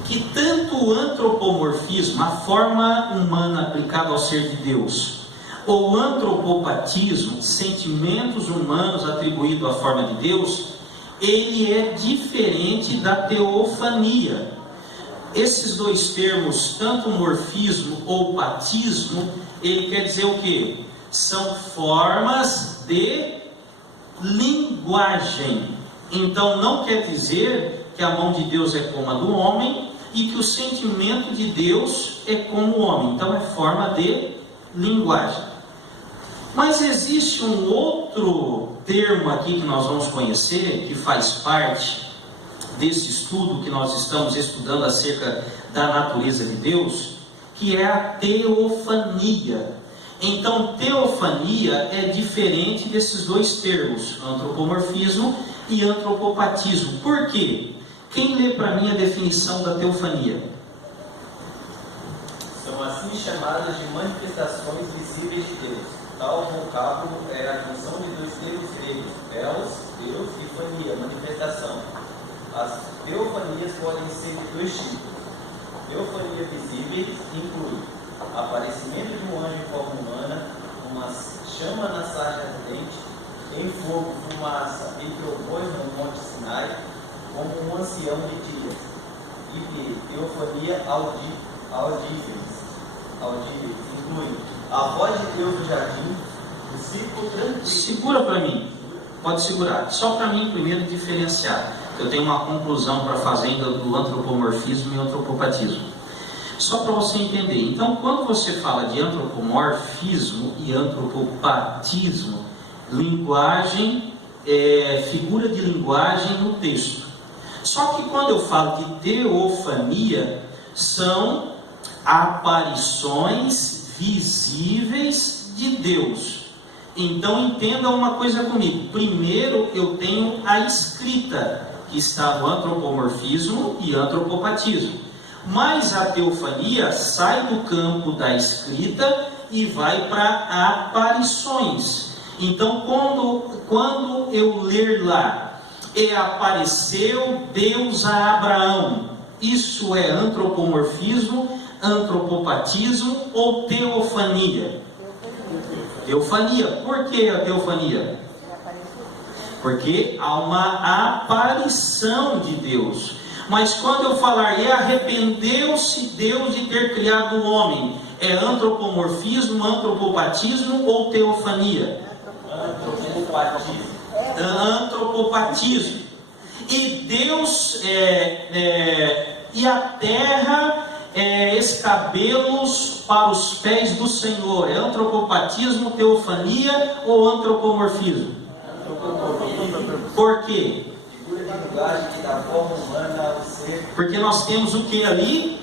que tanto o antropomorfismo, a forma humana aplicada ao ser de Deus, ou o antropopatismo, sentimentos humanos atribuídos à forma de Deus, ele é diferente da teofania. Esses dois termos, tanto morfismo ou patismo, ele quer dizer o quê? São formas de linguagem. Então não quer dizer que a mão de Deus é como a do homem e que o sentimento de Deus é como o homem. Então é forma de linguagem. Mas existe um outro termo aqui que nós vamos conhecer, que faz parte desse estudo que nós estamos estudando acerca da natureza de Deus, que é a teofania. Então, teofania é diferente desses dois termos, antropomorfismo e antropopatismo. Por quê? Quem lê para mim a definição da teofania? São assim chamadas de manifestações visíveis de Deus. Tal vocábulo é a junção de dois termos gregos, teos, Deus, e fania, manifestação. As teofanias podem ser de dois tipos. Teofania visível inclui aparecimento de um anjo em forma humana, uma chama na sarja ardente, em fogo, fumaça e trovões no monte Sinai, como um ancião de dias. E B, teofania audíveis, inclui a voz de Deus no jardim, o ciclo tranquilo. Segura para mim, pode segurar. Só para mim primeiro diferenciar. Eu tenho uma conclusão para fazer ainda do antropomorfismo e antropopatismo. Só para você entender. Então, quando você fala de antropomorfismo e antropopatismo, linguagem, figura de linguagem no texto. Só que quando eu falo de teofania, são aparições visíveis de Deus. Então entenda uma coisa comigo. Primeiro eu tenho a escrita, que está no antropomorfismo e antropopatismo. Mas a teofania sai do campo da escrita e vai para aparições. Então quando eu ler lá, apareceu Deus a Abraão, isso é antropomorfismo, antropopatismo ou teofania? Teofania. Por que a teofania? Porque há uma aparição de Deus. Mas quando eu falar arrependeu-se Deus de ter criado o homem, é antropomorfismo, antropopatismo ou teofania? Antropopatismo. E Deus e a terra escabelos para os pés do Senhor. É antropopatismo, teofania ou antropomorfismo? Por quê? Porque nós temos o que ali?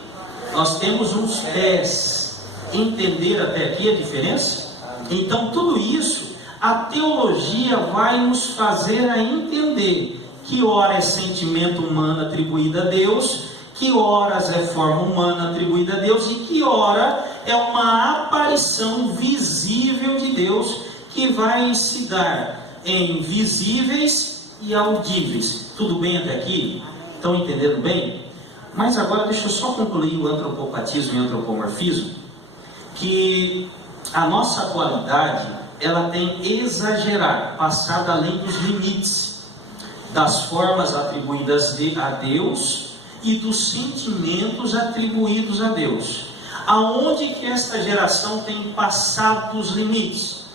Nós temos uns pés. Entender até aqui a diferença? Então tudo isso, a teologia vai nos fazer a entender que ora é sentimento humano atribuído a Deus, que horas é forma humana atribuída a Deus e que ora é uma aparição visível de Deus que vai se dar em visíveis e audíveis. Tudo bem até aqui? Estão entendendo bem? Mas agora deixa eu só concluir o antropopatismo e o antropomorfismo, que a nossa atualidade ela tem exagerado, passado além dos limites das formas atribuídas a Deus e dos sentimentos atribuídos a Deus. Aonde que esta geração tem passado dos limites?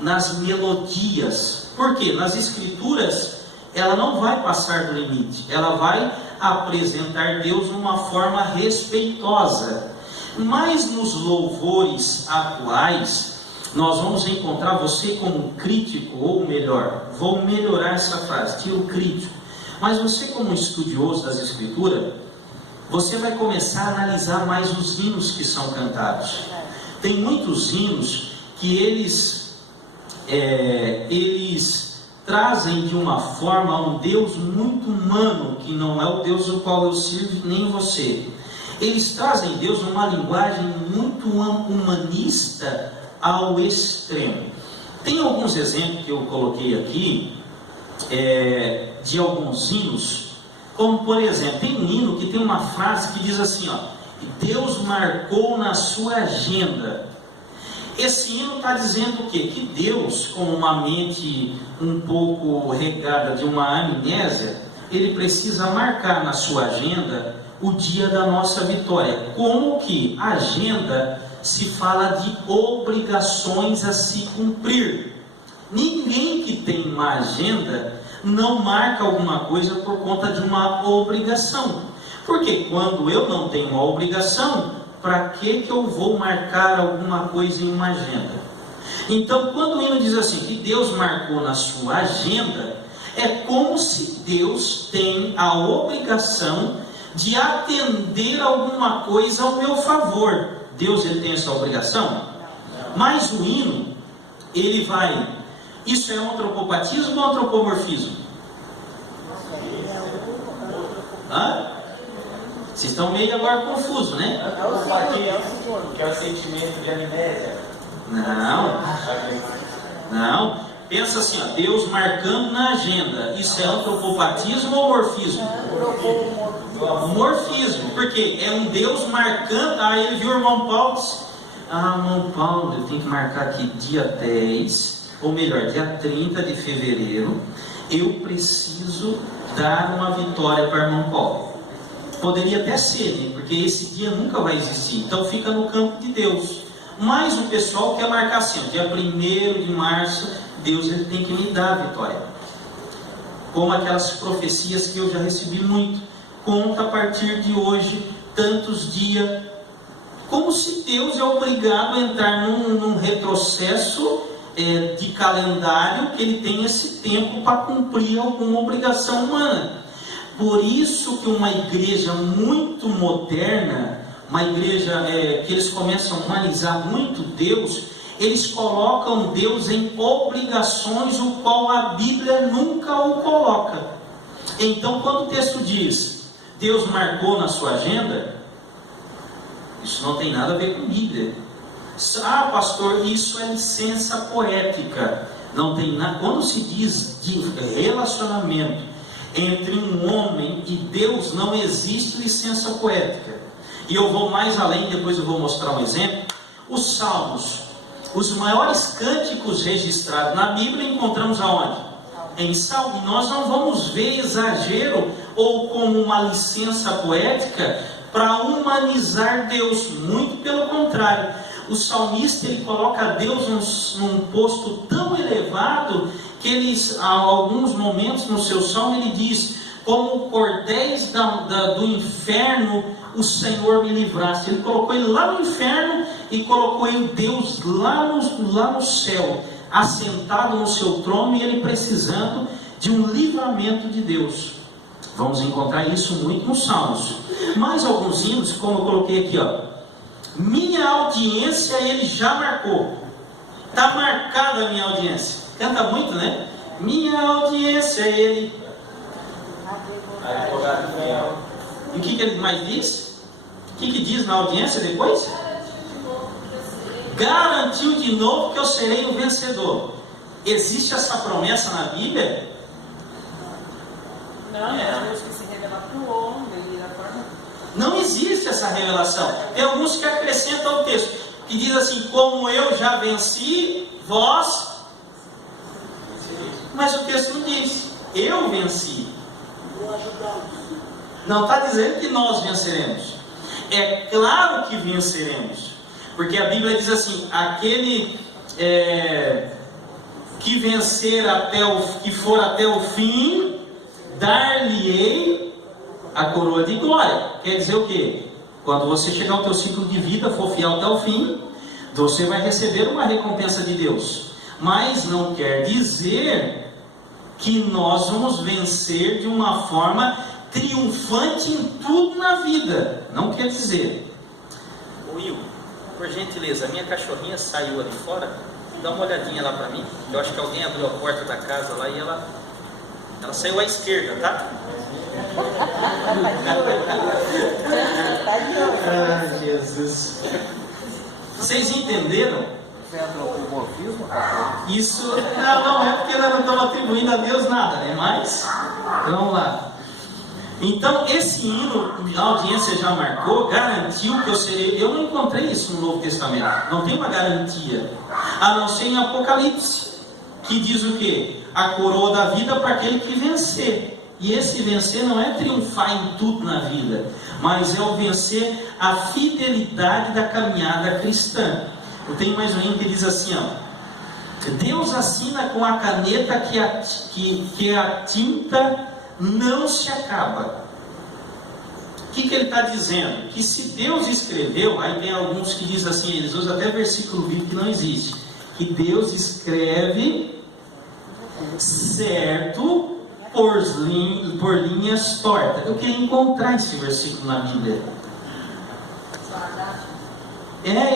Nas melodias. Por quê? Nas escrituras ela não vai passar do limite, ela vai apresentar Deus de uma forma respeitosa. Mas nos louvores atuais, nós vamos encontrar você como crítico, ou melhor, vou melhorar essa frase, tiro o crítico. Mas você como estudioso das escrituras, você vai começar a analisar mais os hinos que são cantados. Tem muitos hinos que eles trazem de uma forma um Deus muito humano, que não é o Deus do qual eu sirvo, nem você. Eles trazem Deus numa linguagem muito humanista ao extremo. Tem alguns exemplos que eu coloquei aqui, de alguns hinos, como por exemplo, tem um hino que tem uma frase que diz assim, Deus marcou na sua agenda. Esse hino está dizendo o quê? Que Deus, com uma mente um pouco regada de uma amnésia, Ele precisa marcar na sua agenda o dia da nossa vitória. Como que agenda se fala de obrigações a se cumprir. Ninguém que tem uma agenda não marca alguma coisa por conta de uma obrigação. Porque quando eu não tenho uma obrigação, para que eu vou marcar alguma coisa em uma agenda? Então, quando o hino diz assim, que Deus marcou na sua agenda, é como se Deus tem a obrigação de atender alguma coisa ao meu favor. Deus, ele tem essa obrigação? Mas o hino, ele vai... Isso é antropopatismo ou antropomorfismo? Hã? Vocês estão meio agora confusos, né? Que é o sentimento de amnésia. Não. Pensa assim, ó, Deus marcando na agenda. Isso é antropopatismo ou morfismo? Morfismo. Porque é um Deus marcando. Aí ele viu o irmão Paulo e disse: irmão Paulo, eu tenho que marcar aqui dia 10, ou melhor, dia 30 de fevereiro. Eu preciso dar uma vitória para o irmão Paulo. Poderia até ser, né? Porque esse dia nunca vai existir. Então fica no campo de Deus. Mas o pessoal quer marcar assim, ó, dia 1º de março, Deus ele tem que me dar a vitória. Como aquelas profecias que eu já recebi muito. Conta a partir de hoje, tantos dias. Como se Deus é obrigado a entrar num retrocesso de calendário, que ele tem esse tempo para cumprir alguma obrigação humana. Por isso que uma igreja muito moderna, uma igreja que eles começam a humanizar muito Deus, eles colocam Deus em obrigações, o qual a Bíblia nunca o coloca. Então, quando o texto diz, Deus marcou na sua agenda, isso não tem nada a ver com Bíblia. Pastor, isso é licença poética. Não tem nada. Quando se diz de relacionamento entre um homem e Deus, não existe licença poética. E eu vou mais além, depois eu vou mostrar um exemplo. Os salmos, os maiores cânticos registrados na Bíblia, encontramos aonde? Em Salmo. E nós não vamos ver exagero ou como uma licença poética para humanizar Deus. Muito pelo contrário. O salmista, ele coloca Deus num posto tão elevado que eles, a alguns momentos no seu salmo, ele diz: como cordéis do inferno o Senhor me livrasse. Ele colocou ele lá no inferno e colocou ele, Deus, lá no céu, assentado no seu trono, e ele precisando de um livramento de Deus. Vamos encontrar isso muito nos salmos. Mais alguns hinos, como eu coloquei aqui, ó. Minha audiência ele já marcou. Está marcada a minha audiência. Canta muito, né? Minha audiência ele. E o que ele mais diz? O que diz na audiência depois? Garantiu de novo que eu serei o vencedor. Existe essa promessa na Bíblia? Não, Deus que se revela para o homem. Não existe essa revelação. Tem alguns que acrescentam o texto, que diz assim: como eu já venci, vós. Mas o texto não diz, eu venci. Não está dizendo que nós venceremos. É claro que venceremos. Porque a Bíblia diz assim: aquele que vencer que for até o fim, dar-lhe-ei a coroa de glória. Quer dizer o quê? Quando você chegar ao teu ciclo de vida, for fiel até o fim, você vai receber uma recompensa de Deus. Mas não quer dizer que nós vamos vencer de uma forma triunfante em tudo na vida. Não quer dizer. Will, por gentileza, a minha cachorrinha saiu ali fora. Dá uma olhadinha lá para mim. Eu acho que alguém abriu a porta da casa lá e ela saiu à esquerda, tá? Ah, Jesus. Vocês entenderam? Isso não é porque nós não estamos atribuindo a Deus nada, né? Mas vamos lá. Então esse hino, a audiência já marcou, garantiu que eu serei. Eu não encontrei isso no Novo Testamento. Não tem uma garantia, a não ser em Apocalipse, que diz o quê? A coroa da vida para aquele que vencer. E esse vencer não é triunfar em tudo na vida, mas é o vencer a fidelidade da caminhada cristã. Eu tenho mais um hino que diz assim, ó: Deus assina com a caneta que a tinta não se acaba. O que ele está dizendo? Que se Deus escreveu, aí tem alguns que dizem assim, eles usam até versículo bíblico que não existe, que Deus escreve certo por linhas tortas. Eu queria encontrar esse versículo na Bíblia.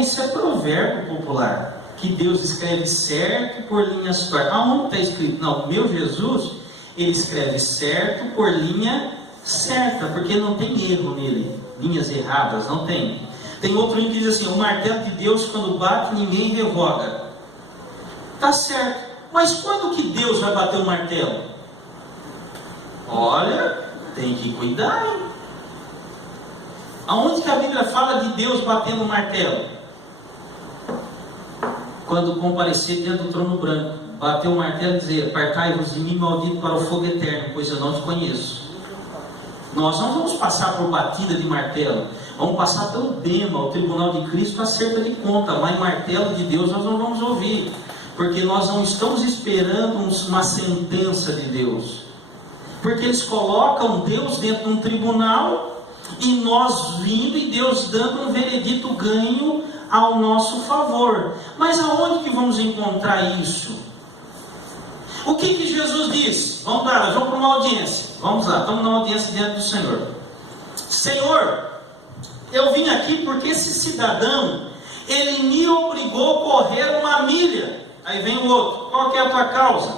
Isso é provérbio popular. que Deus escreve certo por linhas tortas. Aonde está escrito? Não, meu Jesus, ele escreve certo por linha certa, porque não tem erro nele, linhas erradas, não tem. Tem outro hino que diz assim: o martelo de Deus, quando bate, ninguém revoga. Tá certo, mas quando que Deus vai bater o martelo? Olha, tem que cuidar, hein? Aonde que a Bíblia fala de Deus batendo o martelo? Quando comparecer diante do trono branco, bater o martelo e dizer: apartai-vos de mim, maldito, para o fogo eterno, pois eu não te conheço. Nós não vamos passar por batida de martelo, vamos passar pelo bema, o tribunal de Cristo, acerca de conta, mas martelo de Deus nós não vamos ouvir, porque nós não estamos esperando uma sentença de Deus, porque eles colocam Deus dentro de um tribunal, e nós vindo e Deus dando um veredito ganho ao nosso favor. Mas aonde que vamos encontrar isso? O que Jesus disse? Vamos lá, nós vamos para uma audiência. Vamos lá, estamos numa audiência diante do Senhor. Senhor, eu vim aqui porque esse cidadão, ele me obrigou a correr 1 milha. Aí vem o outro: qual que é a tua causa?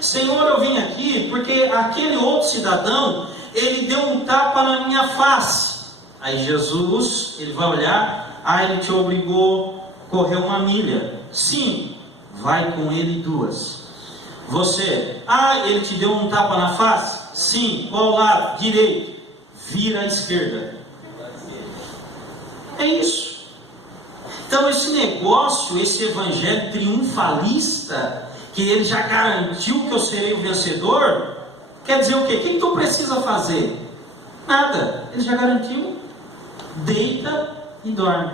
Senhor, eu vim aqui porque aquele outro cidadão, ele deu um tapa na minha face. Aí Jesus, ele vai olhar: ah, ele te obrigou a correr 1 milha. Sim, vai com ele 2. Você: ah, ele te deu um tapa na face? Sim, qual lado? Direito. Vira à esquerda. É isso. Então esse negócio, esse evangelho triunfalista, que ele já garantiu que eu serei o vencedor, quer dizer o quê? O que tu precisa fazer? Nada. Ele já garantiu. Deita e dorme.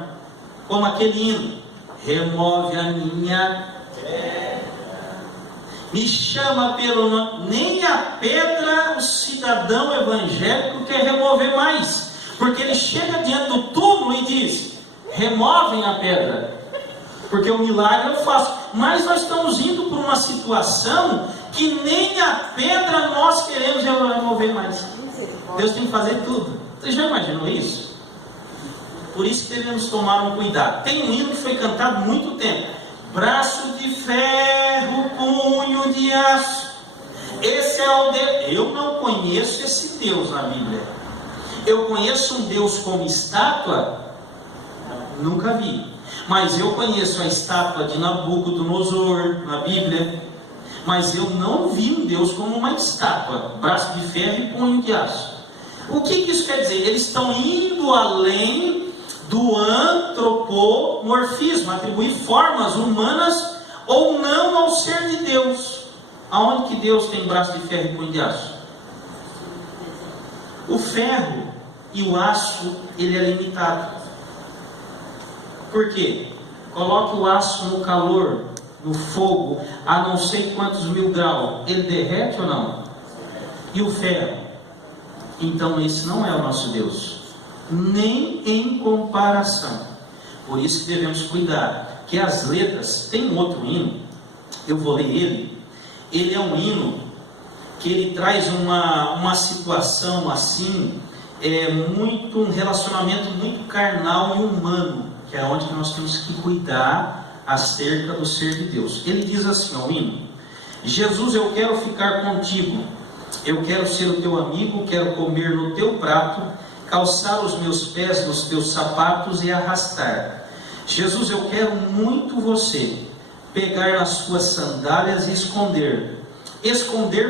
Como aquele hino: remove a minha me chama pelo nome. Nem a pedra o cidadão evangélico quer remover mais, porque ele chega diante do túmulo e diz: removem a pedra, porque o milagre eu faço. Mas nós estamos indo por uma situação que nem a pedra nós queremos remover mais. Deus tem que fazer tudo. Você já imaginou isso? Por isso que devemos tomar um cuidado. Tem um hino que foi cantado há muito tempo: braço de ferro, punho de aço. Esse é o Deus. Eu não conheço esse Deus na Bíblia. Eu conheço um Deus como estátua? Nunca vi. Mas eu conheço a estátua de Nabucodonosor na Bíblia. Mas eu não vi um Deus como uma estátua, braço de ferro e punho de aço. O que isso quer dizer? Eles estão indo além do antropomorfismo, atribuir formas humanas ou não ao ser de Deus. Aonde que Deus tem braço de ferro e punho de aço? O ferro e o aço, ele é limitado. Por quê? Coloque o aço no calor, no fogo, a não sei quantos 1000 graus, ele derrete ou não? E o ferro? Então esse não é o nosso Deus, nem em comparação. Por isso que devemos cuidar, que as letras, tem um outro hino, eu vou ler ele. Ele é um hino que ele traz uma situação assim, um relacionamento muito carnal e humano, que é onde nós temos que cuidar acerca do ser de Deus. Ele diz assim ao hino: Jesus, eu quero ficar contigo, eu quero ser o teu amigo, quero comer no teu prato, calçar os meus pés nos teus sapatos e arrastar. Jesus, eu quero muito você, pegar nas tuas sandálias e esconder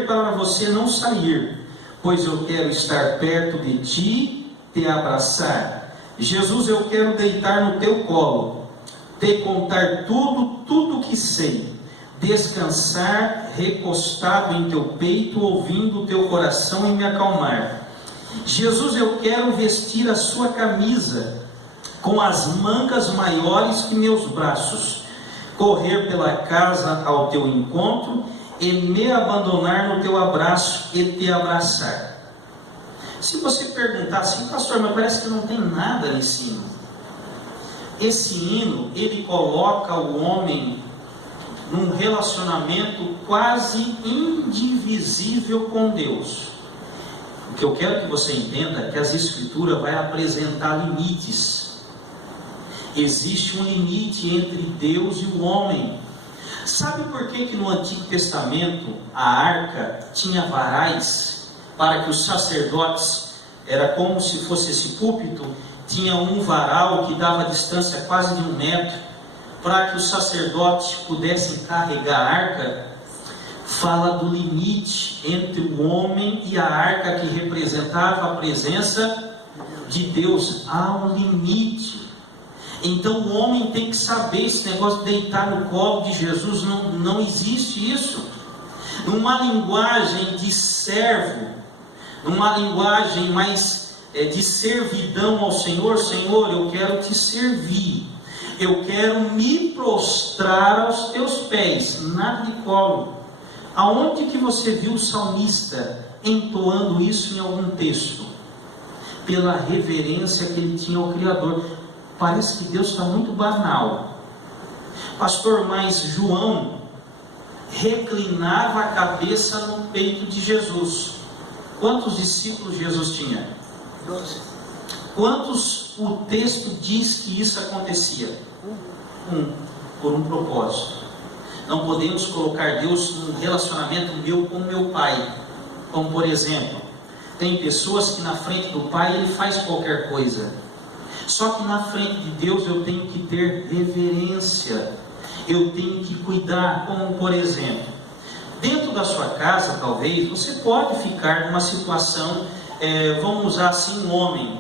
para você não sair, pois eu quero estar perto de ti, te abraçar. Jesus, eu quero deitar no teu colo, te contar tudo que sei, descansar recostado em teu peito, ouvindo o teu coração e me acalmar. Jesus, eu quero vestir a sua camisa com as mangas maiores que meus braços, correr pela casa ao teu encontro e me abandonar no teu abraço e te abraçar. Se você perguntar assim: pastor, mas parece que não tem nada nesse hino. Esse hino, ele coloca o homem num relacionamento quase indivisível com Deus. O que eu quero que você entenda é que as Escrituras vai apresentar limites. Existe um limite entre Deus e o homem. Sabe por que no Antigo Testamento a arca tinha varais para que os sacerdotes, era como se fosse esse púlpito, tinha um varal que dava distância quase de 1 metro, para que os sacerdotes pudessem carregar a arca? Fala do limite entre o homem e a arca que representava a presença de Deus. Há um limite. Então o homem tem que saber, esse negócio de deitar no colo de Jesus, não existe isso. Numa linguagem de servo, numa linguagem mais de servidão ao Senhor: Senhor, eu quero te servir, eu quero me prostrar aos teus pés, nada de colo. Aonde que você viu o salmista entoando isso em algum texto? Pela reverência que ele tinha ao Criador. Parece que Deus está muito banal. Pastor, mas João reclinava a cabeça no peito de Jesus. Quantos discípulos Jesus tinha? 12. Quantos o texto diz que isso acontecia? Por um propósito. Não podemos colocar Deus num relacionamento meu com meu pai. Como por exemplo, tem pessoas que na frente do pai ele faz qualquer coisa. Só que na frente de Deus eu tenho que ter reverência. Eu tenho que cuidar. Como por exemplo, dentro da sua casa talvez você pode ficar numa situação, vamos usar assim, um homem.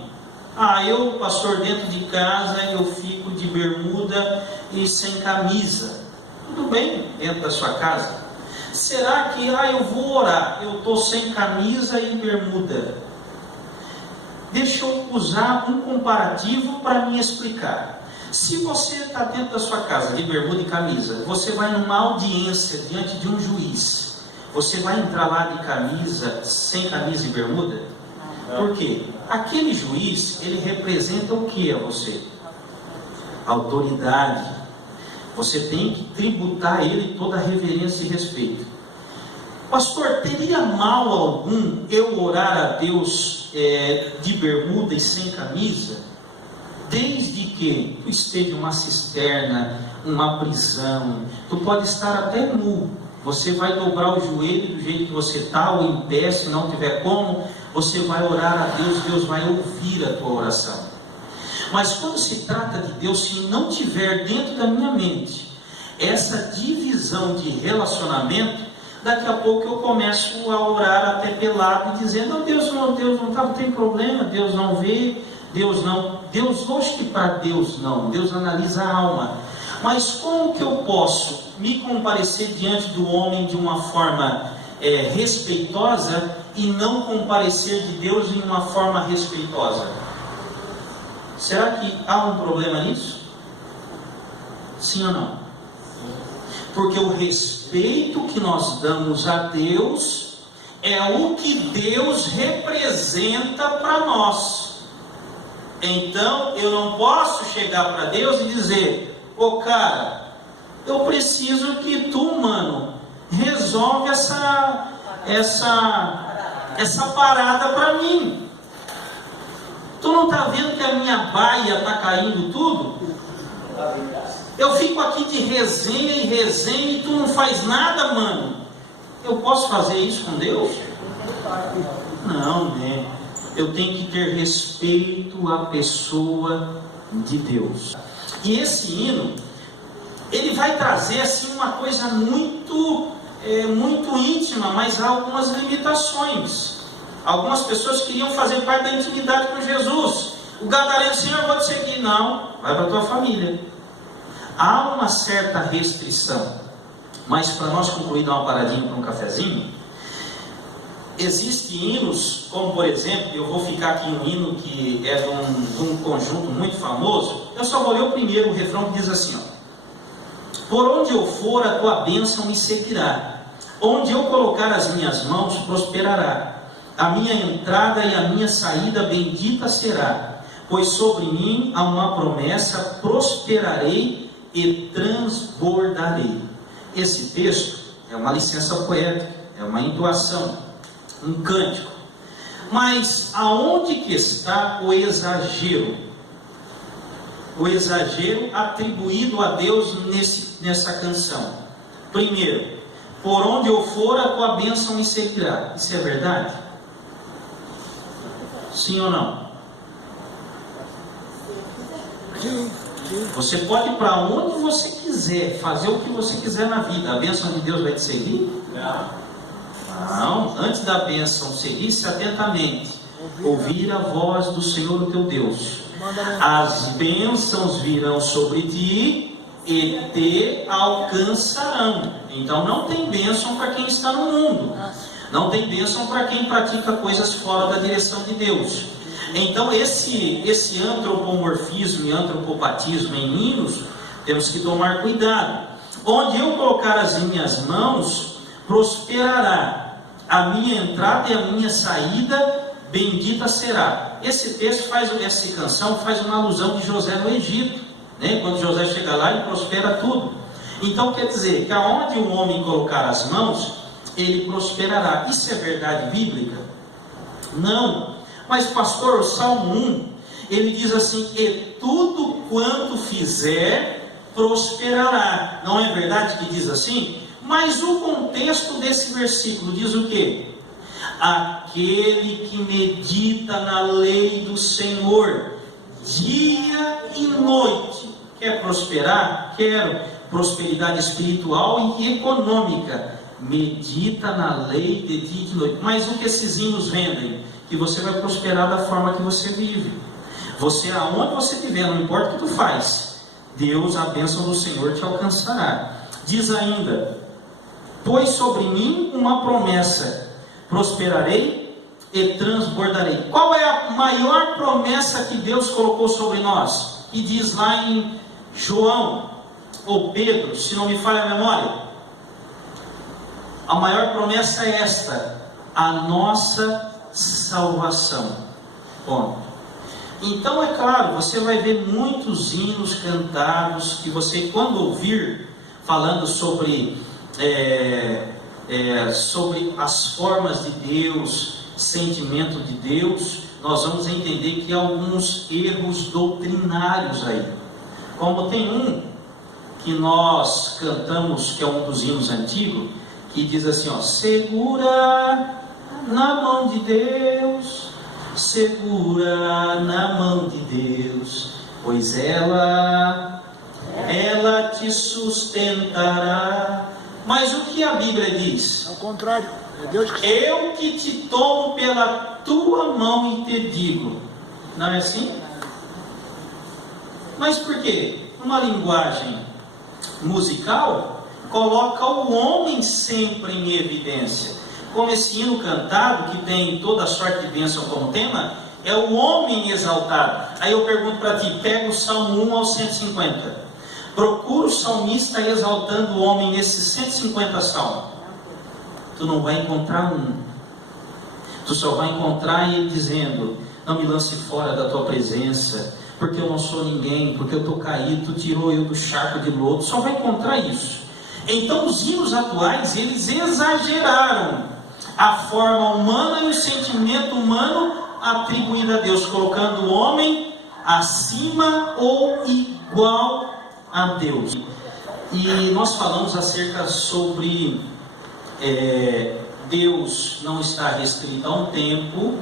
Eu, pastor, dentro de casa eu fico de bermuda e sem camisa. Tudo bem dentro da sua casa. Será que eu vou orar, eu estou sem camisa e bermuda? Deixa eu usar um comparativo para me explicar. Se você está dentro da sua casa de bermuda e camisa, você vai numa audiência diante de um juiz, você vai entrar lá de camisa, sem camisa e bermuda? Por quê? Aquele juiz, ele representa o que a você? Autoridade. Você tem que tributar a ele toda a reverência e respeito. Pastor, teria mal algum eu orar a Deus de bermuda e sem camisa? Desde que tu esteja em uma cisterna, uma prisão, tu pode estar até nu. Você vai dobrar o joelho do jeito que você está, ou em pé, se não tiver como, você vai orar a Deus, Deus vai ouvir a tua oração. Mas quando se trata de Deus, se não tiver dentro da minha mente essa divisão de relacionamento, daqui a pouco eu começo a orar até pelado e dizendo: não, Deus não tem problema, Deus não vê, Deus acho que para Deus não, Deus analisa a alma. Mas como que eu posso me comparecer diante do homem de uma forma respeitosa e não comparecer de Deus em uma forma respeitosa? Será que há um problema nisso? Sim ou não? Porque o respeito que nós damos a Deus é o que Deus representa para nós. Então eu não posso chegar para Deus e dizer: cara, eu preciso que tu, mano, resolve essa parada para mim. Tu não está vendo que a minha baia está caindo tudo? Eu fico aqui de resenha e tu não faz nada, mano. Eu posso fazer isso com Deus? Não, né? Eu tenho que ter respeito à pessoa de Deus. E esse hino, ele vai trazer assim uma coisa muito íntima, mas há algumas limitações. Algumas pessoas queriam fazer parte da intimidade com Jesus. O gadareno: Senhor, eu vou te seguir. Não, vai para a tua família. Há uma certa restrição. Mas para nós concluir, dar uma paradinha para um cafezinho, existem hinos, como por exemplo, eu vou ficar aqui um hino que é de um conjunto muito famoso. Eu só vou ler o primeiro, o refrão, que diz assim: por onde eu for, a tua bênção me seguirá, onde eu colocar as minhas mãos, prosperará. A minha entrada e a minha saída bendita será, pois sobre mim há uma promessa: prosperarei e transbordarei. Esse texto é uma licença poética, é uma entoação, um cântico. Mas aonde que está o exagero? o exagero atribuído a Deus nessa canção. Primeiro, por onde eu for, a tua bênção me seguirá. Isso é verdade? Sim ou não? Você pode ir para onde você quiser, fazer o que você quiser na vida. A bênção de Deus vai te seguir? Não. Antes da bênção seguir-se atentamente, ouvir a voz do Senhor, o teu Deus. As bênçãos virão sobre ti e te alcançarão. Então não tem bênção para quem está no mundo. Não tem bênção para quem pratica coisas fora da direção de Deus. Então esse antropomorfismo e antropopatismo em hinos, temos que tomar cuidado. Onde eu colocar as minhas mãos, prosperará. A minha entrada e a minha saída, bendita será. Esse texto essa canção faz uma alusão de José no Egito, né? Quando José chega lá, ele prospera tudo. Então quer dizer que aonde o homem colocar as mãos, ele prosperará. Isso é verdade bíblica? Não. Mas pastor, o Salmo 1, ele diz assim: e tudo quanto fizer, prosperará. Não é verdade que diz assim? Mas o contexto desse versículo diz o quê? Aquele que medita na lei do Senhor, dia e noite. Quer prosperar? Quero prosperidade espiritual e econômica. Medita na lei de dia e de noite. Mas o que esses hinos vendem? Que você vai prosperar da forma que você vive. Você, aonde você estiver, não importa o que tu faz, Deus, a bênção do Senhor te alcançará. Diz ainda: pois sobre mim uma promessa, prosperarei e transbordarei. Qual é a maior promessa que Deus colocou sobre nós? Que diz lá em João, ou Pedro, se não me falha a memória. A maior promessa é esta: a nossa salvação. Ponto. Então é claro, você vai ver muitos hinos cantados que você, quando ouvir falando sobre as formas de Deus, sentimento de Deus, nós vamos entender que há alguns erros doutrinários aí. Como tem um que nós cantamos, que é um dos hinos antigos, que diz assim, ó: segura na mão de Deus, segura na mão de Deus, pois ela te sustentará. Mas o que a Bíblia diz? Ao contrário, é Deus que... Eu que te tomo pela tua mão e te digo. Não é assim? Mas por quê? Uma linguagem musical coloca o homem sempre em evidência. Como esse hino cantado, que tem toda a sorte de bênção como tema, é o homem exaltado. Aí eu pergunto para ti, pega o Salmo 1 ao 150. Procura o salmista exaltando o homem nesses 150 salmos. Tu não vai encontrar um. Tu só vai encontrar ele dizendo: não me lance fora da tua presença, porque eu não sou ninguém, porque eu estou caído, tu tirou eu do charco de lodo. Só vai encontrar isso. Então os hinos atuais, eles exageraram a forma humana e o sentimento humano atribuído a Deus, colocando o homem acima ou igual a Deus. E nós falamos acerca sobre Deus não está restrito a um tempo,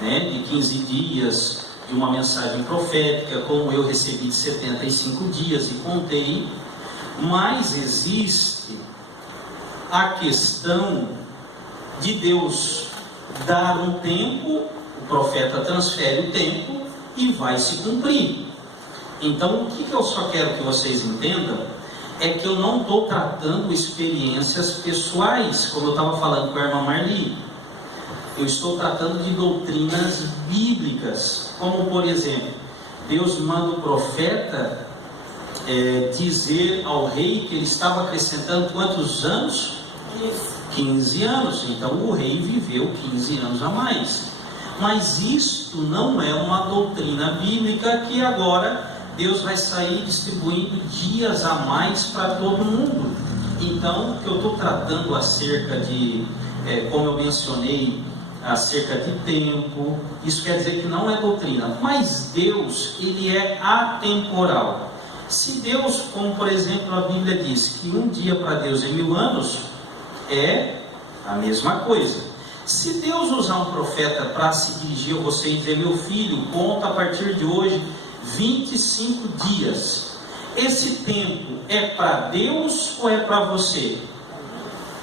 né, de 15 dias de uma mensagem profética, como eu recebi de 75 dias e contei. Mas existe a questão de Deus dar um tempo, o profeta transfere o tempo e vai se cumprir. Então, o que eu só quero que vocês entendam é que eu não estou tratando experiências pessoais, como eu estava falando com a irmã Marli. Eu estou tratando de doutrinas bíblicas, como por exemplo, Deus manda o profeta dizer ao rei que ele estava acrescentando quantos anos? 15 anos. Então o rei viveu 15 anos a mais. Mas isto não é uma doutrina bíblica que agora Deus vai sair distribuindo dias a mais para todo mundo. Então o que eu estou tratando acerca de, como eu mencionei acerca de tempo. Isso quer dizer que não é doutrina. Mas Deus, ele é atemporal. Se Deus, como por exemplo a Bíblia diz, que um dia para Deus é 1000 anos, é a mesma coisa. Se Deus usar um profeta para se dirigir a você e dizer: meu filho, conta a partir de hoje 25 dias. Esse tempo é para Deus ou é para você?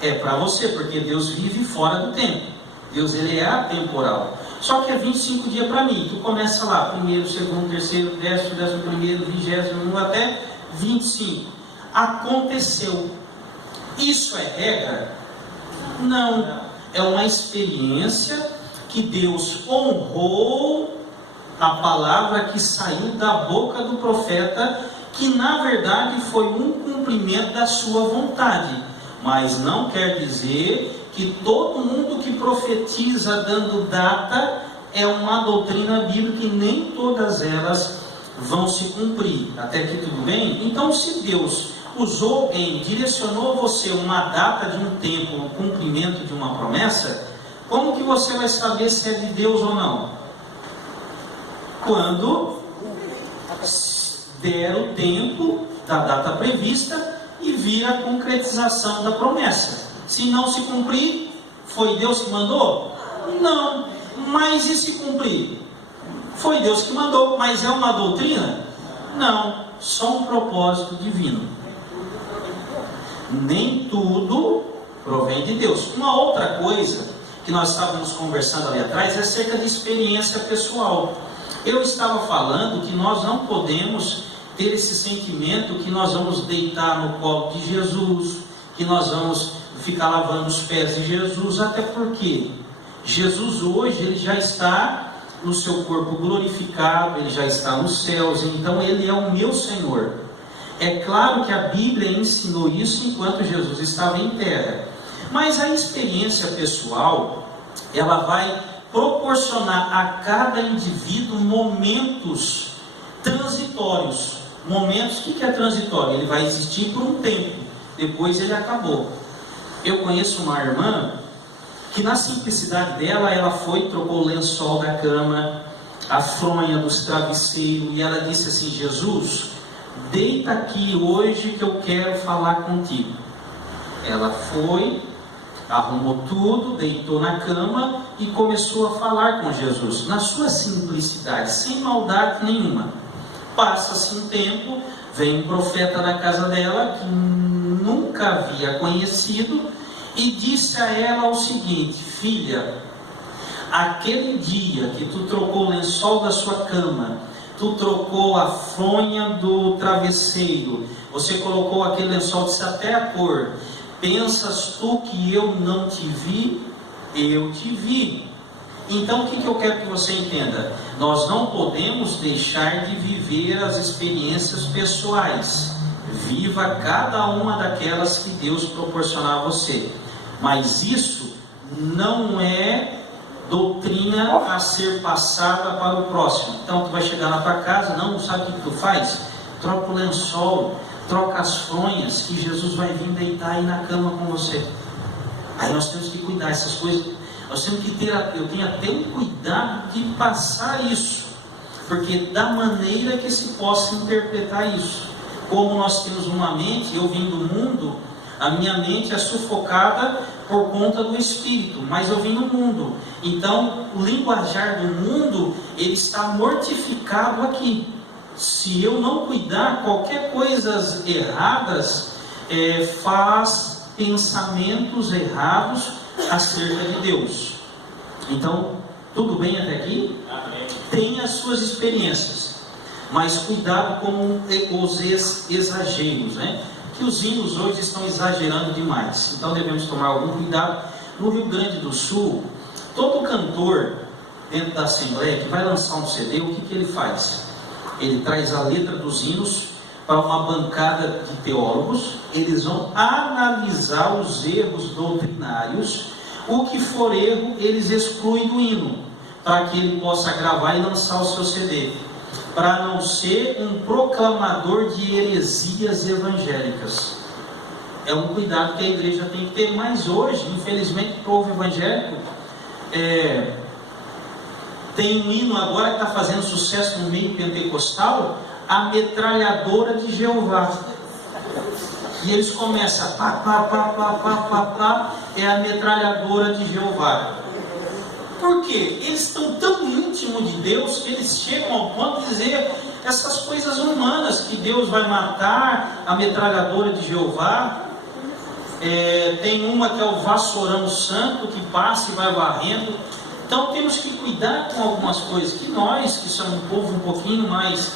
É para você, porque Deus vive fora do tempo. Deus, ele é atemporal. Só que é 25 dias para mim. Tu começa lá, 1º, 2º, 3º, 10º, 11º, 20º, até 25. Aconteceu. Isso é regra? Não. É uma experiência que Deus honrou a palavra que saiu da boca do profeta, que na verdade foi um cumprimento da sua vontade. Mas não quer dizer que todo mundo que profetiza dando data é uma doutrina bíblica, e nem todas elas vão se cumprir. Até aqui tudo bem? Então, se Deus usou alguém, direcionou você uma data de um tempo, um cumprimento de uma promessa, como que você vai saber se é de Deus ou não? Quando der o tempo da data prevista e vir a concretização da promessa. Se não se cumprir, foi Deus que mandou? Não. Mas e se cumprir? Foi Deus que mandou, mas é uma doutrina? Não. Só um propósito divino. Nem tudo provém de Deus. Uma outra coisa que nós estávamos conversando ali atrás é acerca de experiência pessoal. Eu estava falando que nós não podemos ter esse sentimento que nós vamos deitar no colo de Jesus, que nós vamos ficar lavando os pés de Jesus, até porque Jesus hoje, ele já está no seu corpo glorificado, ele já está nos céus, então ele é o meu Senhor. É claro que a Bíblia ensinou isso enquanto Jesus estava em terra, mas a experiência pessoal, ela vai proporcionar a cada indivíduo momentos transitórios. Momentos, o que é transitório? Ele vai existir por um tempo, depois ele acabou. Eu conheço uma irmã que, na simplicidade dela, ela foi, trocou o lençol da cama, a fronha dos travesseiros, e ela disse assim: Jesus, deita aqui hoje que eu quero falar contigo. Ela foi, arrumou tudo, deitou na cama e começou a falar com Jesus, na sua simplicidade, sem maldade nenhuma. Passa-se um tempo, vem um profeta na casa dela, que nunca havia conhecido, e disse a ela o seguinte: filha, aquele dia que tu trocou o lençol da sua cama, tu trocou a fronha do travesseiro, você colocou aquele lençol, disse até a cor, pensas tu que eu não te vi? Eu te vi. Então o que eu quero que você entenda? Nós não podemos deixar de viver as experiências pessoais. Viva cada uma daquelas que Deus proporcionar a você. Mas isso não é doutrina a ser passada para o próximo. Então tu vai chegar na tua casa, não sabe o que tu faz? Troca o lençol, troca as fronhas, que Jesus vai vir deitar aí na cama com você. Aí nós temos que cuidar essas coisas. Nós temos que ter, eu tenho até um cuidado de passar isso, porque da maneira que se possa interpretar isso. Como nós temos uma mente, eu vim do mundo, a minha mente é sufocada por conta do Espírito, mas eu vim do mundo. Então, o linguajar do mundo, ele está mortificado aqui. Se eu não cuidar, qualquer coisa erradas faz pensamentos errados acerca de Deus. Então, tudo bem até aqui? Amém. Tem as suas experiências, mas cuidado com os exageros, né? Que os hinos hoje estão exagerando demais, então devemos tomar algum cuidado. No Rio Grande do Sul, todo cantor dentro da Assembleia que vai lançar um CD, o que ele faz? Ele traz a letra dos hinos para uma bancada de teólogos, eles vão analisar os erros doutrinários, o que for erro, eles excluem do hino, para que ele possa gravar e lançar o seu CD, para não ser um proclamador de heresias evangélicas. É um cuidado que a igreja tem que ter, mas hoje, infelizmente, o povo evangélico tem um hino agora que está fazendo sucesso no meio pentecostal, a metralhadora de Jeová. E eles começam, é a metralhadora de Jeová. Por quê? Eles estão tão íntimos de Deus que eles chegam ao ponto de dizer essas coisas humanas, que Deus vai matar a metralhadora de Jeová. Tem uma que é o vassourão santo, que passa e vai varrendo. Então temos que cuidar com algumas coisas, que nós, que somos um povo um pouquinho mais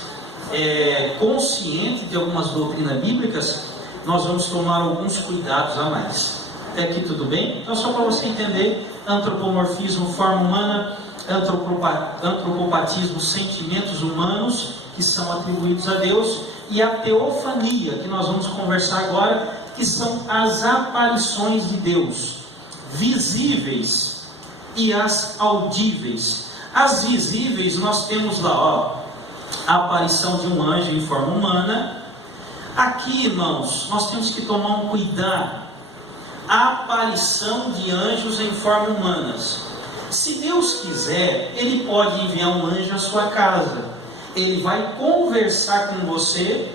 consciente de algumas doutrinas bíblicas, nós vamos tomar alguns cuidados a mais. Até aqui tudo bem? Então, só para você entender: antropomorfismo, forma humana; antropopatismo, sentimentos humanos que são atribuídos a Deus; e a teofania, que nós vamos conversar agora, que são as aparições de Deus, visíveis e as audíveis. As visíveis, nós temos lá, a aparição de um anjo em forma humana. Aqui, irmãos, nós temos que tomar um cuidado. A aparição de anjos em forma humanas. Se Deus quiser, Ele pode enviar um anjo à sua casa. Ele vai conversar com você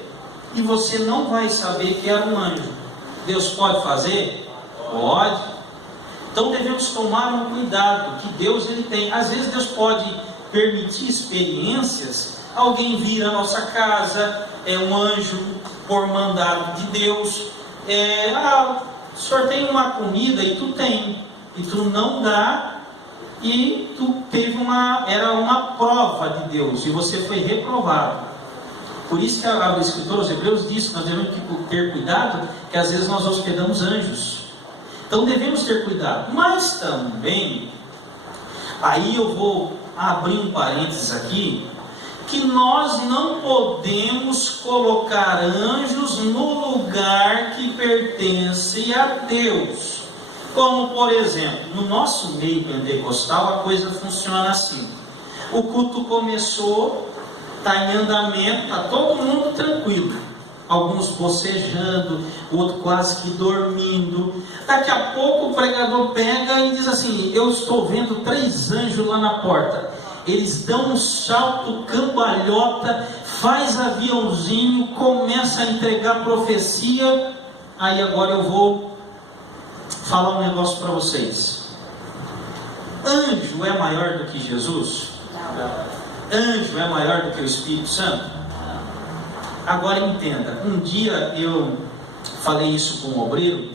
e você não vai saber que era um anjo. Deus pode fazer? Pode. Então devemos tomar um cuidado, que Deus ele tem. Às vezes Deus pode permitir experiências. Alguém vir à nossa casa, um anjo por mandado de Deus. O senhor tem uma comida e tu tem, e tu não dá, e tu teve era uma prova de Deus, e você foi reprovado. Por isso que o escritor aos Hebreus diz que nós devemos ter cuidado, que às vezes nós hospedamos anjos. Então devemos ter cuidado. Mas também, aí eu vou abrir um parênteses aqui, que nós não podemos colocar anjos no lugar que pertence a Deus. Como, por exemplo, no nosso meio pentecostal a coisa funciona assim: o culto começou, está em andamento, está todo mundo tranquilo, alguns bocejando, o outro quase que dormindo. Daqui a pouco o pregador pega e diz assim: eu estou vendo 3 anjos lá na porta. Eles dão um salto, cambalhota, faz aviãozinho, começa a entregar profecia. Aí agora eu vou falar um negócio para vocês. Anjo é maior do que Jesus? Não. Anjo é maior do que o Espírito Santo? Agora entenda, um dia eu falei isso com um obreiro,